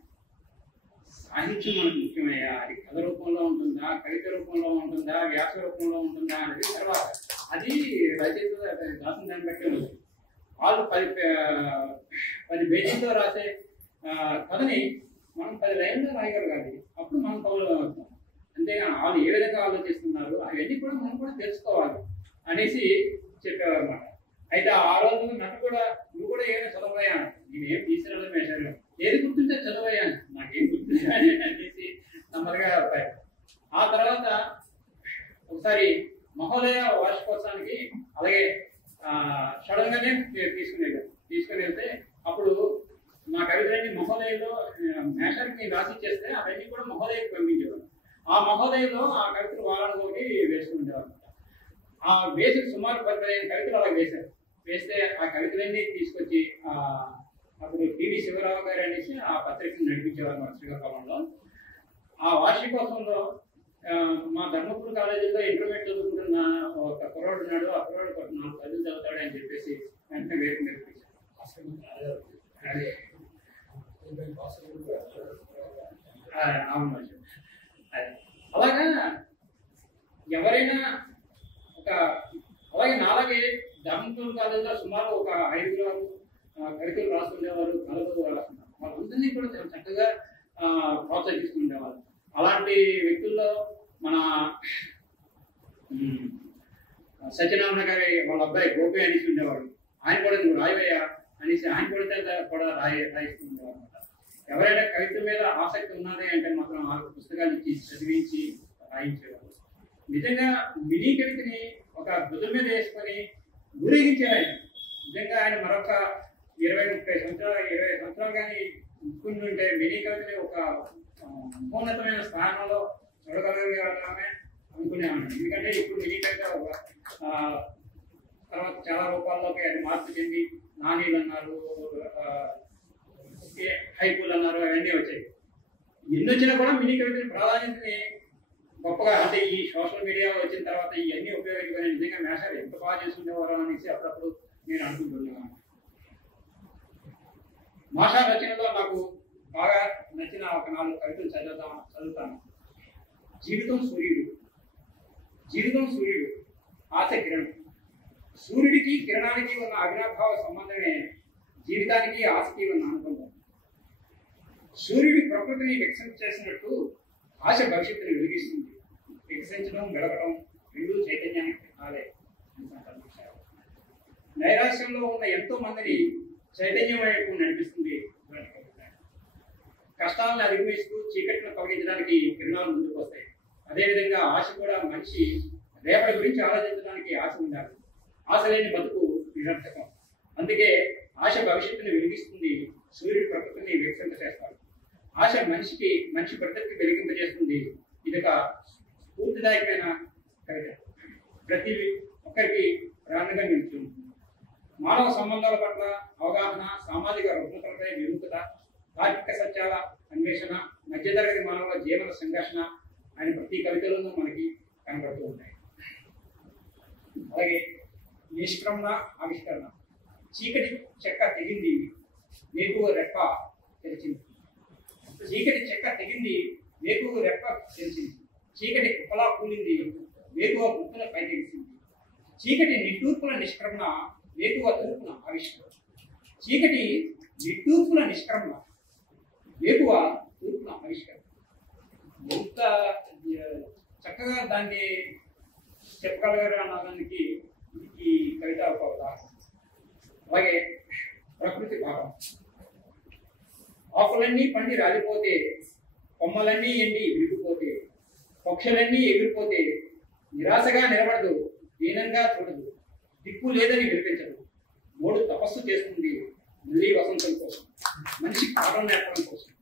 సాహిత్యం మనకు ముఖ్యమయ్యా, అది కథ రూపంలో ఉంటుందా, కవిత రూపంలో ఉంటుందా, వ్యాస రూపంలో ఉంటుందా అనేది తర్వాత అది రచయిత రాసిన దాన్ని బట్టి ఉంటుంది. వాళ్ళు 10 పేజీలతో రాసే కథని మనం 10 లైన్లో రాయగలగాలి, అప్పుడు మనం కవులు అవుతాం. అంతేగాని వాళ్ళు ఏ విధంగా ఆలోచిస్తున్నారు అవన్నీ కూడా మనం కూడా తెలుసుకోవాలి అనేసి చెప్పేవారు అన్నమాట. అయితే ఆ రోజు నన్ను కూడా, నువ్వు కూడా ఏమైనా చదవయ్యాను, నేనేం తీసుకురాలేదు మేషారు, ఏది గుర్తుంటే చదవయ్యాను, నాకేం గుర్తుంది అనేసి నెమ్మదిగా చెప్పారు. ఆ తర్వాత ఒకసారి మహోదయ వార్షికోత్సవానికి అలాగే సడన్ గానే తీసుకుని వెళ్తే అప్పుడు మా కవితలన్నీ మహోదయలో మేషానికి రాసి ఇచ్చేస్తే అవన్నీ కూడా మహోదయకి పంపించేవారు. ఆ మహోదయలో ఆ కవితలు వారానికి వేసుకుంటేవారు. ఆ వేసి సుమారు 15 కవితలు అలా వేశారు. వేస్తే ఆ కవితలన్నీ తీసుకొచ్చి అప్పుడు టీవీ శివరావు గారు అనేసి ఆ పత్రికను నడిపించేవారు శ్రీకాకుళంలో. ఆ వార్షికోత్సవంలో మా ధర్మపురి కాలేజీలో ఇంటర్మీడియట్ చదువుకుంటున్న ఒక కుర్రాడు ఉన్నాడు, ఆ కుర్రాడు 4 కవితలు చదువుతాడు అని చెప్పేసి వెంటనే వేరు నేర్పించారు. అవును. అలాగా ఎవరైనా ఒక అలాగే నాలాగే ధర్మపురి కాలేజీలో సుమారు ఒక 5 కవితలు రాస్తుండేవారు, కళలు రాస్తున్నారు. వాళ్ళందరినీ కూడా చక్కగా ప్రోత్సహిస్తుండేవారు. అలాంటి వ్యక్తుల్లో మన సత్యనారాయణ గారి వాళ్ళ అబ్బాయి గోపి అనేసి ఉండేవాడు. ఆయన కూడా నువ్వు రాయవయ్యా అనేసి ఆయన కూడా రాయిస్తుండేవారు అనమాట. ఎవరైనా కవిత మీద ఆసక్తి ఉన్నది అంటే మాత్రం ఆ పుస్తకాలు ఇచ్చి చదివించి రాయించేవారు. నిజంగా మినీ కవితని ఒక భుజం మీద వేసుకొని ఊరేగించేవారు. నిజంగా ఆయన మరొక 20-30 సంవత్సరాలు 20 సంవత్సరాలు కానీ ఉంటే మినీ కవితని ఒక ఉన్నతమైన స్థానంలో చూడగలమే అనుకునేవాడిని. ఎందుకంటే ఇప్పుడు మినీ కవిత తర్వాత చాలా రూపాల్లోకి అది మార్పు చెంది నానీలు అన్నారు, హైకూలు అన్నారు, అవన్నీ వచ్చాయి. ఎన్ని వచ్చినా కూడా మినీ కవితని ప్రాధాన్యతని గొప్పగా, అంటే ఈ సోషల్ మీడియా వచ్చిన తర్వాత ఇవన్నీ ఉపయోగించుకొని నిజంగా మేషాలు ఎంత బాగా చేసుకునేవారు అనేసి అప్పుడప్పుడు నేను అనుకుంటున్నాను. భాషా రచనలో నాకు బాగా నచ్చిన ఒక 4 కవితలు చదువుతాను. జీవితం సూర్యుడు. జీవితం సూర్యుడు, ఆశ కిరణం. సూర్యుడికి కిరణానికి ఉన్న అవినాభావ సంబంధమే జీవితానికి ఆశకి ఉన్న అనుబంధం. సూర్యుడి ప్రకృతిని వికసింప చేసినట్టు ఆశ భవిష్యత్తుని వెలిగిస్తుంది. వికసించడం, గడపడం రెండూ చైతన్యానికి కాలే. నైరాశ్యంలో ఉన్న ఎంతో మందిని చైతన్యం వైపు నడిపిస్తుంది. కష్టాలను అధిగమిస్తూ చీకట్లను తొలగించడానికి కిరణాలు ముందుకు వస్తాయి. అదేవిధంగా ఆశ కూడా మనిషి రేపటి గురించి ఆలోచించడానికి ఆశ ఉండాలి. ఆశ లేని బతుకు నిరర్థకం. అందుకే ఆశ భవిష్యత్తుని వెలిగిస్తుంది. సూర్యుడి ప్రకృతిని వికసింప చేస్తాడు. ఆశ మనిషి ప్రకృతికి వెలిగింపజేస్తుంది. ఇదొక స్ఫూర్తిదాయకమైన కవిత. ప్రతి ఒక్కరికి ప్రేరణగా నిలుస్తుంది. మానవ సంబంధాల పట్ల అవగాహన, సామాజిక రుగ్మతలపై విముఖత, తార్కిక సత్యాల అన్వేషణ, మధ్యతరగతి మానవుల జీవన సంఘర్షణ ఆయన ప్రతి కవితలోనూ మనకి కనబడుతూ ఉంటాయి. అలాగే నిష్క్రమణ, ఆవిష్కరణ. చీకటి చెక్క తెగింది, వేకువ రెప్ప తెరిచింది. చీకటి చెక్క తెగింది, వేకువ రెప్ప తెరిచింది. చీకటి కుప్పలా కూలింది, వేకువ గుర్తుల పైకెలిసింది. చీకటి నిట్టూర్పుల నిష్క్రమణ, వేకువ తూర్పున ఆవిష్కరణ. చీకటి నిట్టూర్పుల నిష్క్రమణ, వేకువ తూర్పున ఆవిష్కరణ. ఎంత చక్కగా దాన్ని చెప్పగలగారు అన్నదానికి ఈ కవిత ఒక ఉదాహరణ. అలాగే ప్రకృతి భావం. ఆకులన్నీ పండి రాలిపోతే, కొమ్మలన్నీ ఎండి విరిగిపోతే, పక్షులన్నీ ఎగిరిపోతే, నిరాశగా నిలబడదు, దీనంగా చూడదు, దిక్కు లేదని వినిపించదు. మూడు తపస్సు చేస్తుంది మళ్ళీ వసంతం కోసం, మనిషి పాఠం నేర్పడం కోసం.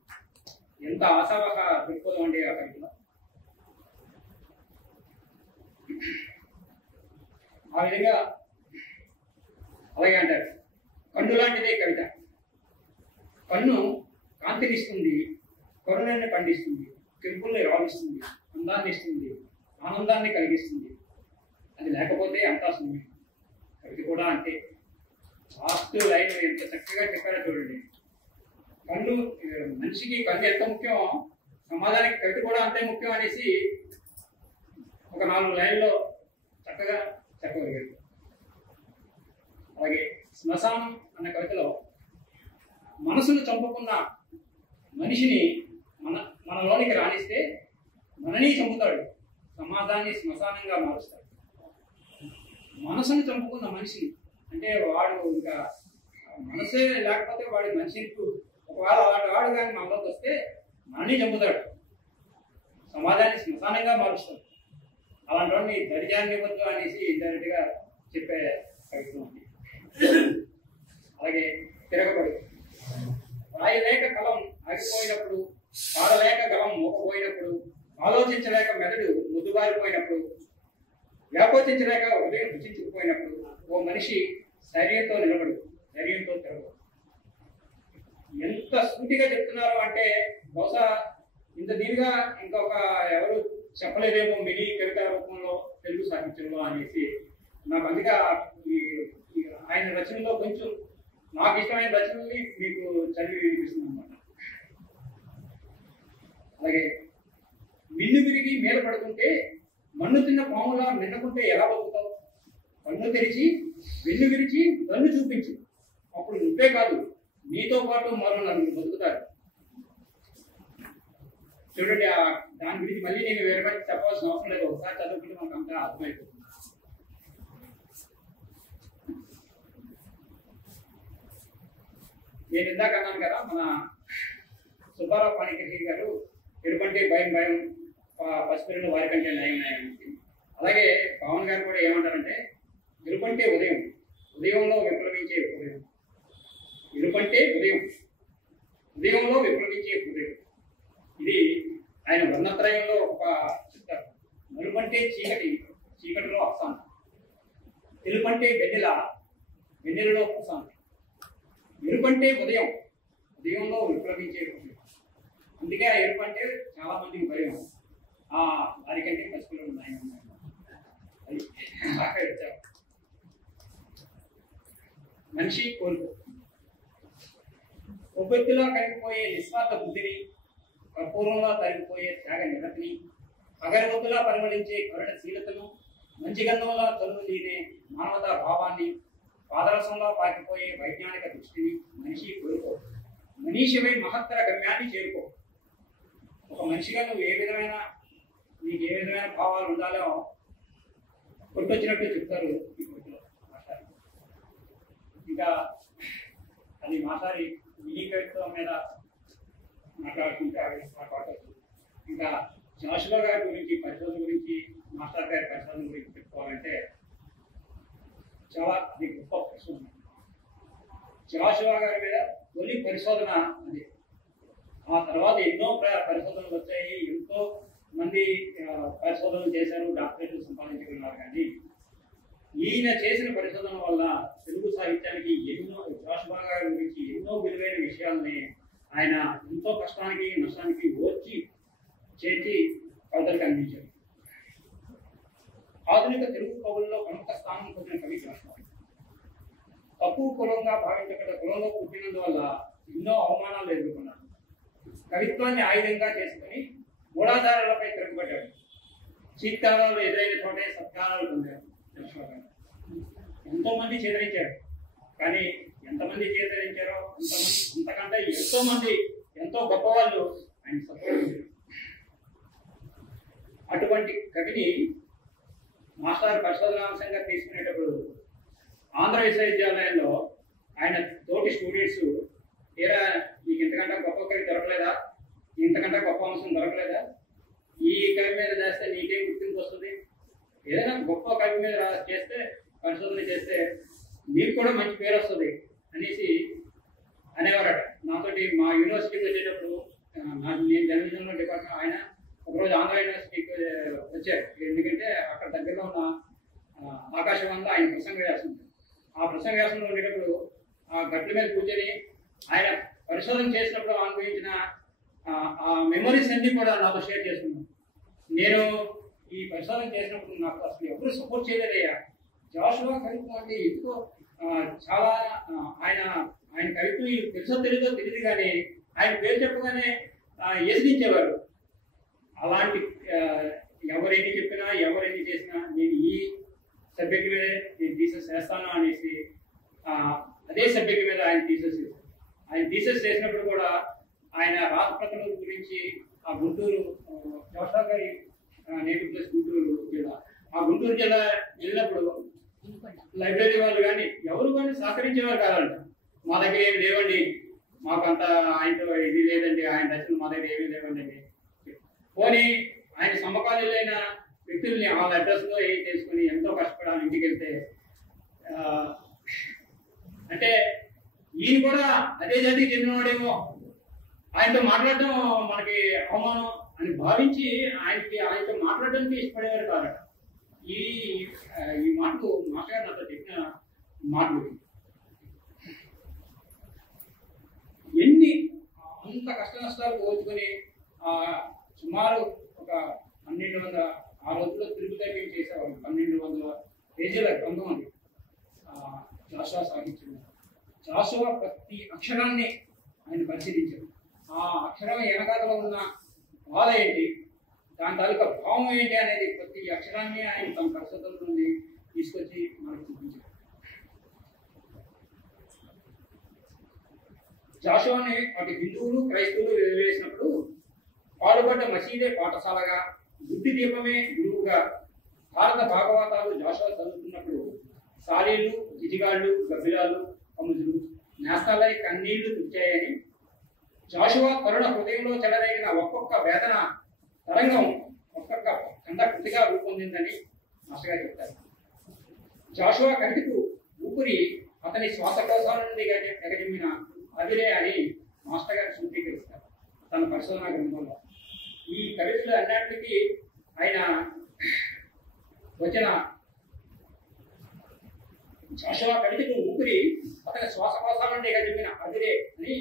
ఎంత ఆశావహ దృక్పథం అండి ఆ కవితలో. ఆ విధంగా అలాగే అంటారు, కన్ను లాంటిదే కవిత. కన్ను కాంతినిస్తుంది, కరుణాన్ని పండిస్తుంది, కెంపుల్ని రావిస్తుంది, అందాన్ని ఇస్తుంది, ఆనందాన్ని కలిగిస్తుంది. అది లేకపోతే అంతా శూన్యం. కవిత కూడా అంతే. లాస్ట్ లైన్ ఎంత చక్కగా చెప్పారో చూడండి. కన్ను, మనిషికి కన్ను ఎంత ముఖ్యం, సమాజానికి కవిత కూడా అంతే ముఖ్యం అనేసి ఒక 4 లైన్లో చక్కగా చెప్పగలిగారు. అలాగే శ్మశానం అన్న కవితలో మనసును చంపుకున్న మనిషిని మనలోనికి రాణిస్తే మనని చంపుతాడు, సమాజాన్ని శ్మశానంగా మారుస్తాడు. మనసును చంపుకున్న మనిషిని అంటే వాడు ఇంకా మనసే లేకపోతే వాడి మనిషికి ఒకవేళ అలాంటి వాడు కానీ మనలోకి వస్తే మనని చంపుతాడు, సమాజాన్ని శ్మశానంగా మారుస్తాడు. అలాంటి వాడిని దరిజాన్ని ఇవ్వద్దు అనేసి ఇండైరెక్ట్ గా చెప్పే కవిత్వం. అలాగే తిరగబడి. రాయలేక కలం ఆగిపోయినప్పుడు, పాడలేక గలం మోకపోయినప్పుడు, ఆలోచించలేక మెదడు ముద్దుబారిపోయినప్పుడు, వ్యాపోచించలేక ఉదయం రుచించుకుపోయినప్పుడు ఓ మనిషి ధైర్యంతో నిలబడు, ధైర్యంతో తిరగడు. ఎంత సూటిగా చెప్తున్నారు అంటే బహుశా ఇంత దీనిగా ఇంకొక ఎవరు చెప్పలేదేమో మినీ కవిత రూపంలో తెలుగు సాహిత్యంలో అనేసి నాకు అందుకే ఆయన రచనలో కొంచెం నాకు ఇష్టమైన రచనల్ని మీకు చదివి వినిపిస్తుంది అన్నమాట. అలాగే మిన్ను విరిగి మీద పడుతుంటే మన్ను తిన్న పాములా నిండకుంటే ఎలా బతుకుతావు? కన్ను తెరిచి వెన్ను విరిచి కన్ను చూపించు, అప్పుడు నువ్వే కాదు నీతో పాటు మరో నన్ను బతుకుతారు. చూడండి, దాని గురించి మళ్ళీ నేను వేరే చెప్పాల్సిన అవసరం లేదు. ఒకసారి చదువుకుంటే మనకు అంతా అర్థమైపోతుంది. నేను ఇందాక అన్నాను కదా, మన సుబ్బారావు పాణిగ్రహి గారు ఎరుపంటే భయం భయం, పసిపిల్లలు వారి కంటే నయం నయం. అలాగే పవన్ గారు కూడా ఏమంటారంటే ఎరుపంటే ఉదయం, ఉదయంలో విప్లవించే ఉదయం. అంటే ఉదయం, ఉదయంలో విప్లవించే హృదయం. ఇది ఆయన వర్ణత్రయంలో ఒక చెప్తారు. నలుపంటే చీకటి, చీకటిలో అప్సాంతి. తెలుపంటే వెన్నెల, వెన్నెలలో ప్రశాంతి. ఎరుపంటే ఉదయం, ఉదయంలో విప్లవించే హృదయం. అందుకే ఆ ఎరుపు అంటే చాలా మందికి భయం. దానికంటే పసిపిల్లలు ఉన్నాయి. మనిషి కోల్పు కొవ్వెత్తులో కరిగిపోయే నిస్వార్థ బుద్ధిని, కర్పూరంలో కరిగిపోయే త్యాగ నిరతిని, అగరవత్తులా పరిమళించే కరుణశీలతను, మంచిగంధంలో తొలుగు తీరే మానవతా భావాన్ని, పాదరసంలో పాకిపోయే వైజ్ఞానిక దృష్టిని మనిషి కోరుకో. మనీషివై మహత్తర గమ్యాన్ని చేరుకో. ఒక మనిషిగా నువ్వు నీకు ఏ విధమైన భావాలు ఉండాలో కొట్టొచ్చినట్టు చెప్తారు ఈ కొట్టులో మాట్లాడి. ఇంకా అది మాట్లాడి మినీ కవిత్వం మీద మాట్లాడుతుంటే మాట్లాడవచ్చు. ఇంకా జాషువా గారి గురించి, పరిశోధన గురించి, మాస్టర్ గారి పరిశోధన గురించి చెప్పుకోవాలంటే చాలా అది గొప్ప పరిశోధన. జాషువా గారి మీద తొలి పరిశోధన అది. ఆ తర్వాత ఎన్నో పరిశోధనలు వచ్చాయి, ఎంతో మంది పరిశోధనలు చేశారు, డాక్టరేట్లు సంపాదించుకున్నారు. కానీ ఈయన చేసిన పరిశోధన వల్ల తెలుగు సాహిత్యానికి జాషువా గారి గురించి ఎన్నో విలువైన విషయాలని ఆయన ఎంతో కష్టానికి నష్టానికి ఓర్చి చేర్చి కవితలకు అందించారు. ఆధునిక తెలుగు కవుల్లో ప్రముఖ స్థానం పొందిన కవి జాషువా. తక్కువ కులంగా భావించగల కులంలో పుట్టినందువల్ల ఎన్నో అవమానాలు ఎదుర్కొన్నారు. కవిత్వాన్ని ఆయుధంగా చేసుకుని మూఢాచారాలపై తిరగబడ్డాడు. చీత్కారాలు ఎదురైన చోటే సత్కారాలు పొందారు జాషువా గారు. ఎంతో మంది చేదరించారు. కానీ ఎంతమంది చేదరించారో అంతకంటే ఎంతో మంది, ఎంతో గొప్పవాళ్ళు ఆయన సపోర్ట్ చేశారు. అటువంటి కవిని మాస్టర్ పరిశోధనాంశంగా తీసుకునేటప్పుడు ఆంధ్ర విశ్వవిద్యాలయంలో ఆయన తోటి స్టూడెంట్స్, తీరా నీకు ఇంతకంటే గొప్ప కవి దొరకలేదా, ఇంతకంటే గొప్ప అంశం దొరకలేదా, ఈ కవి మీద చేస్తే నీకేం గుర్తింపు వస్తుంది, ఏదైనా గొప్ప కవి మీద చేస్తే పరిశోధన చేస్తే నీకు కూడా మంచి పేరు వస్తుంది అనేసి అనేవారట. నాతోటి మా యూనివర్సిటీకి వచ్చేటప్పుడు నేను జర్నలిజంలో డిపార్ట్మెంట్, ఆయన ఒకరోజు ఆంధ్ర యూనివర్సిటీకి వచ్చారు. ఎందుకంటే అక్కడ దగ్గరలో ఉన్న ఆకాశవాణిలో ఆయన ప్రసంగ వ్యాసం, ఆ ప్రసంగ వ్యాసంలో ఉండేటప్పుడు ఆ గట్ల మీద కూర్చొని ఆయన పరిశోధన చేసినప్పుడు అనుభవించిన ఆ మెమరీస్ అన్ని కూడా నాతో షేర్ చేసుకున్నాను. నేను ఈ పరిశోధన చేసినప్పుడు నాకు అసలు ఎవరు సపోర్ట్ చేయలేదయ్యా. జాషువా కవిత్వం అంటే ఎక్కువ చాలా ఆయన కవిత్వం తెలుసో తెలియదు కానీ ఆయన పేరు చెప్పగానే ఎదిరించేవారు. అలాంటి ఎవరెన్ని చెప్పినా ఎవరెన్ని చేసినా నేను ఈ సబ్జెక్ట్ మీద నేను థీసిస్ చేస్తాను అనేసి అదే సబ్జెక్ట్ మీద ఆయన థీసిస్ చేశారు. ఆయన థీసిస్ చేసినప్పుడు కూడా ఆయన రాష్ట్రపతుల గురించి ఆ గుంటూరు, జాషువా గారి నేటివ్ ప్లేస్ గుంటూరు జిల్లా, ఆ గుంటూరు జిల్లా వెళ్ళినప్పుడు లైబ్రరీ వాళ్ళు కానీ ఎవరు కానీ సహకరించేవారు కాదంట. మా దగ్గర ఏమి లేవండి, మాకంత ఆయనతో ఇది లేదండి, ఆయన రచనలు మా దగ్గర ఏమీ లేవండి. పోనీ ఆయన సమకాలీలైన వ్యక్తుల్ని వాళ్ళ అడ్రస్లో ఏం చేసుకుని ఎంతో కష్టపడాలి ఇంటికి వెళ్తే, అంటే ఈయన కూడా అదే జాతికి చెందినవాడేమో, ఆయనతో మాట్లాడటం మనకి అవమానం అని భావించి ఆయనతో మాట్లాడడానికి ఇష్టపడేవారు కాదట. ఈ మాటలు మాస్టర్ నాతో చెప్పిన మాటలు ఎన్ని అంత కష్ట నష్టాలు కోల్చుకొని సుమారు ఒక 1200 ఆ రోజుల్లో తిరుగుతాయి చేసేవాళ్ళు. 1200 పేజీల గ్రంథం అని జాషువా సాగించారు. జాషువా ప్రతి అక్షరాన్ని ఆయన పరిశీలించారు. ఆ అక్షరం వెనకాలలో ఉన్న బాధ ఏంటి, దాని తాలూకా భావం ఏంటి అనేది ప్రతి అక్షరాన్ని ఆయన తమ పరిశోధన నుండి తీసుకొచ్చి మనకు చూపించారు. జాషువాని అటు హిందువులు క్రైస్తవులు వెలివేసినప్పుడు పాడుబడ్డ మసీదే పాఠశాలగా, బుద్ధి దీపమే గురువుగా, భారత భాగవతాలు జాషువా చదువుతున్నప్పుడు సాలీలు, జిజిగాళ్ళు, గబ్బిలాలు, కముజులు నేస్తాలై కన్నీళ్లు తుచ్చాయని, జాషువా కరుణ హృదయంలో చెలరేగిన ఒక్కొక్క వేదన తరంగం ఒక్కొక్క ఖండకృతిగా రూపొందిందని మాస్టర్ గారు చెప్తారు. జాషువా కవితకు ఊపిరి అతని శ్వాసకోశాల నుండి ఎగజిమ్మిన అవిరే అని మాస్టర్ గారు సూచీకరిస్తారు తన పరిశోధన గ్రంథంలో. ఈ కవితలు అన్నింటికి ఆయన వచ్చిన జాషువా కవితకు ఊపిరి అతని శ్వాసకోశాల నుండి గడిపిన అదిరే అని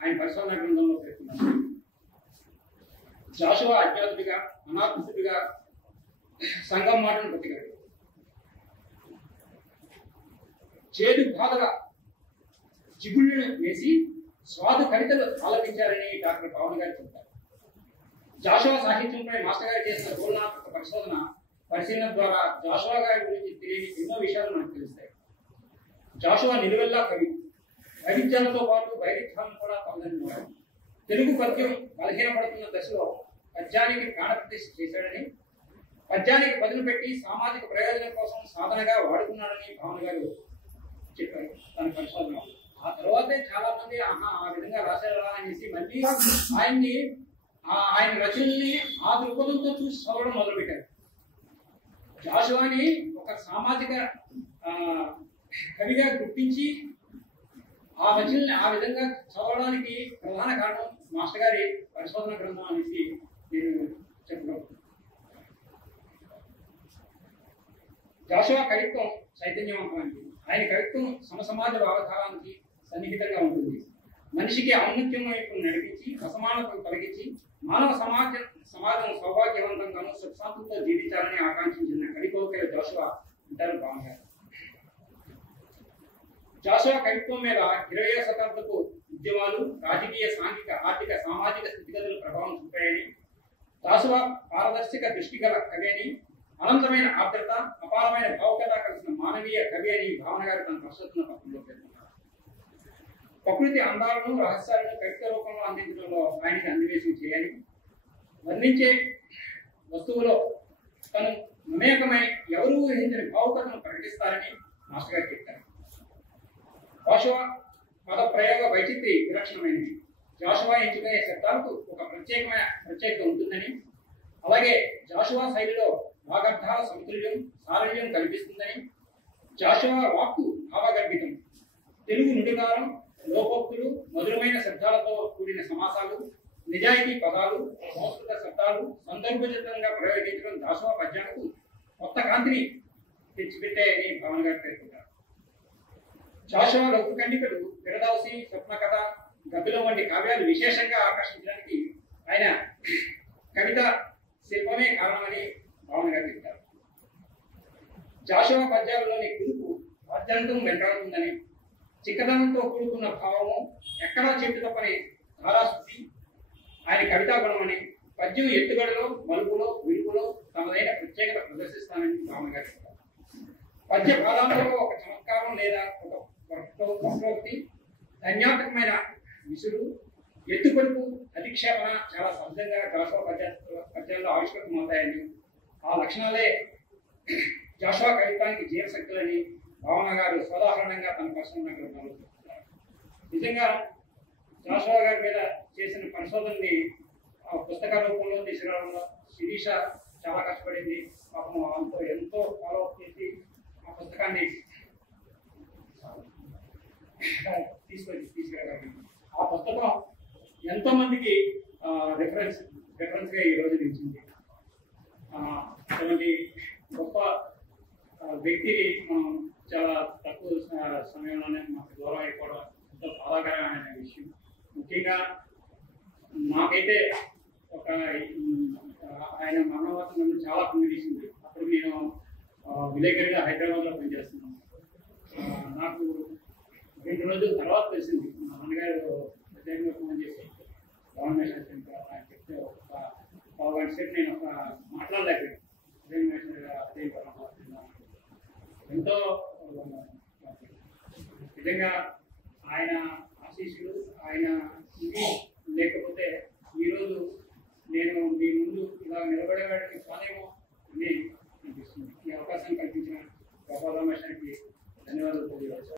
ఆయన పరిశోధన గ్రంథంలో పేర్కొన్నారు. జాషువా అజ్ఞాతుడిగా అనాథుడిగా సంఘం మాటను బతికాడు. చేదు బాధగా జిగుళ్ళను వేసి స్వాదు కవితలు ఆలపించారని డాక్టర్ పవన్ గారు చెప్తారు. జాషువా సాహిత్యంపై మాస్టర్ గారు చేసిన తులనాత్మక పరిశీలన ద్వారా జాషువా గారి గురించి తెలియని ఎన్నో విషయాలు మనకు తెలుస్తాయి. జాషువా నిలువెల్లా కవి, వైవిధ్యాలతో పాటు వైవిధ్యాలను కూడా పొందనివాడు. తెలుగు పద్యం బలహీనపడుతున్న దశలో పద్యానికి ప్రాణప్రతిష్ఠ చేశాడని, పద్యానికి పదును పెట్టి సామాజిక ప్రయోజనం కోసం సాధనగా వాడుకున్నాడని భావన గారు చెప్పారు తన పరిశోధన. ఆ తర్వాతే చాలా మంది ఆ విధంగా రాశారా అనేసి మళ్ళీ ఆయన రచనల్ని ఆ దృక్పథంతో చూసి చదవడం మొదలుపెట్టారు. జాషువాని ఒక సామాజిక కవిగా గుర్తించి ఆ రచనల్ని ఆ విధంగా చదవడానికి ప్రధాన కారణం మాస్టర్ గారి పరిశోధన గ్రంథం అనేసి నేను చెప్పగలను. జాషువా కవిత్వం చైతన్యవంతమైనది. ఆయన కవిత్వం సమసమాజ వ్యవహారానికి సన్నిహితంగా ఉంటుంది. మనిషికి ఔన్నత్యం వైపు నడిపించి అసమానతను తొలగించి మానవ సమాజం సౌభాగ్యవంతంగాను సుఖశాంతితో జీవించాలని ఆకాంక్షించిన కవికోకిల జాషువా అంటారు బాగా. జాషువా కవిత్వం మీద 20వ శతాబ్దపు ఉద్యమాలు, రాజకీయ, సాంఘిక, ఆర్థిక, సామాజిక స్థితిగతుల ప్రభావం చూపాయని, జాషువా పారదర్శక దృష్టి గల కవి అని, అనంతమైన ఆర్ద్రత, అపారమైన భావుకత కలిసిన మానవీయ కవి అని భావన గారు తన పరిశోధన పత్రంలో పేర్కొన్నారు. ప్రకృతి అందాలను, రహస్యాలను కవిత్వ రూపంలో అందించడంలో ఆయనకి అన్వేషణ చేయని, వర్ణించే వస్తువులో తను మమేకమై ఎవరూ ఊహించని భావుకతను ప్రకటిస్తారని మాస్టర్ గారు చెప్పారు. జాషువా పద ప్రయోగ వైచిత్రి విలక్షణమైనది. జాషువా ఎంచుకునే శబ్దాలకు ఒక ప్రత్యేకత ఉంటుందని, అలాగే జాషువా శైలిలో వాగర్థాల సమతుల్యం, సారళ్యం కల్పిస్తుందని, జాషువా వాక్కు భావగర్భితం, తెలుగు నుడిగారం, లోకోక్తులు, మధురమైన శబ్దాలతో కూడిన సమాసాలు, నిజాయితీ పదాలు, సంస్కృత శబ్దాలు సందర్భోచితంగా ప్రయోగించడం జాషువా పద్యాలకు కొత్త కాంతిని తెచ్చిపెట్టాయని భావన గారు పేర్కొన్నారు. జాషువా లఘుఖండికలు, విరదావసి, స్వప్నకథ, గబ్బిలం వంటి కావ్యాలు విశేషంగా ఆకర్షించడానికి ఆయన కవిత శిల్పమే కారణమని భావన గారు చెప్తారు. జాషువా పద్యాలలోని కురుపు రాజ్యాంగం వెంటాడుతుందని, చిక్కదనంతో కూడుకున్న భావము, ఎక్కడా చెట్టు తప్పని ధారాశుద్ధి ఆయన కవితా గుణమని, పద్యం ఎత్తుగడలో, మలుపులో, విలుపులో తమదైన ప్రత్యేకత ప్రదర్శిస్తానని భావన గారు చెప్తారు. పద్య పాదాలలో ఒక చమత్కారం లేదా ఒక వక్రోక్తి, ధన్యాత్మకమైన విసురు, ఎత్తుపడుపు, అధిక్షేపణ చాలా సహజంగా జాషువా పద్యాల్లో ఆవిష్కృతమవుతాయని, ఆ లక్షణాలే జాషువా కవిత్వానికి జీవశక్తులని భావన గారు సోదాహరణంగా తన పరిశోధన గ్రంథంలో చెప్తున్నారు. నిజంగా జాషువా గారి మీద చేసిన పరిశోధనని పుస్తక రూపంలో తీసుకురావడంలో శిరీష చాలా కష్టపడింది. పాపం వాళ్ళతో ఎంతో ఫాలోఅప్ చేసి ఆ పుస్తకాన్ని తీసుకురాగలిగింది. ఆ పుస్తకం ఎంతో మందికి రెఫరెన్స్ గా ఈ రోజు నిలిచింది. అటువంటి గొప్ప వ్యక్తిని మనం చాలా తక్కువ సమయంలోనే మాకు దూరం అయిపోవడం ఎంతో బాధాకరమైన విషయం. ముఖ్యంగా నాకైతే ఆయన మరణవార్త నన్ను చాలా కుంగిసింది. అప్పుడు నేను విలేకరిగా హైదరాబాద్లో పనిచేస్తున్నాను. నాకు 2 రోజుల తర్వాత తెలిసింది. మా నాన్నగారు ప్రత్యేకంగా ఫోన్ చేసి గవర్నమెంట్ చెప్తే ఒక 1 గంట సేపు నేను మాట్లాడలేకపోయాను. ఎంతో నిజంగా ఆయన ఆశీస్సులు, ఆయన ఇది లేకపోతే ఈరోజు నేను మీ ముందు ఇలా నిలబడేవాడికి కాదేమో అని అనిపిస్తుంది. ఈ అవకాశం కల్పించిన గోపాల రమేష్కి ధన్యవాదాలు తెలియవచ్చు.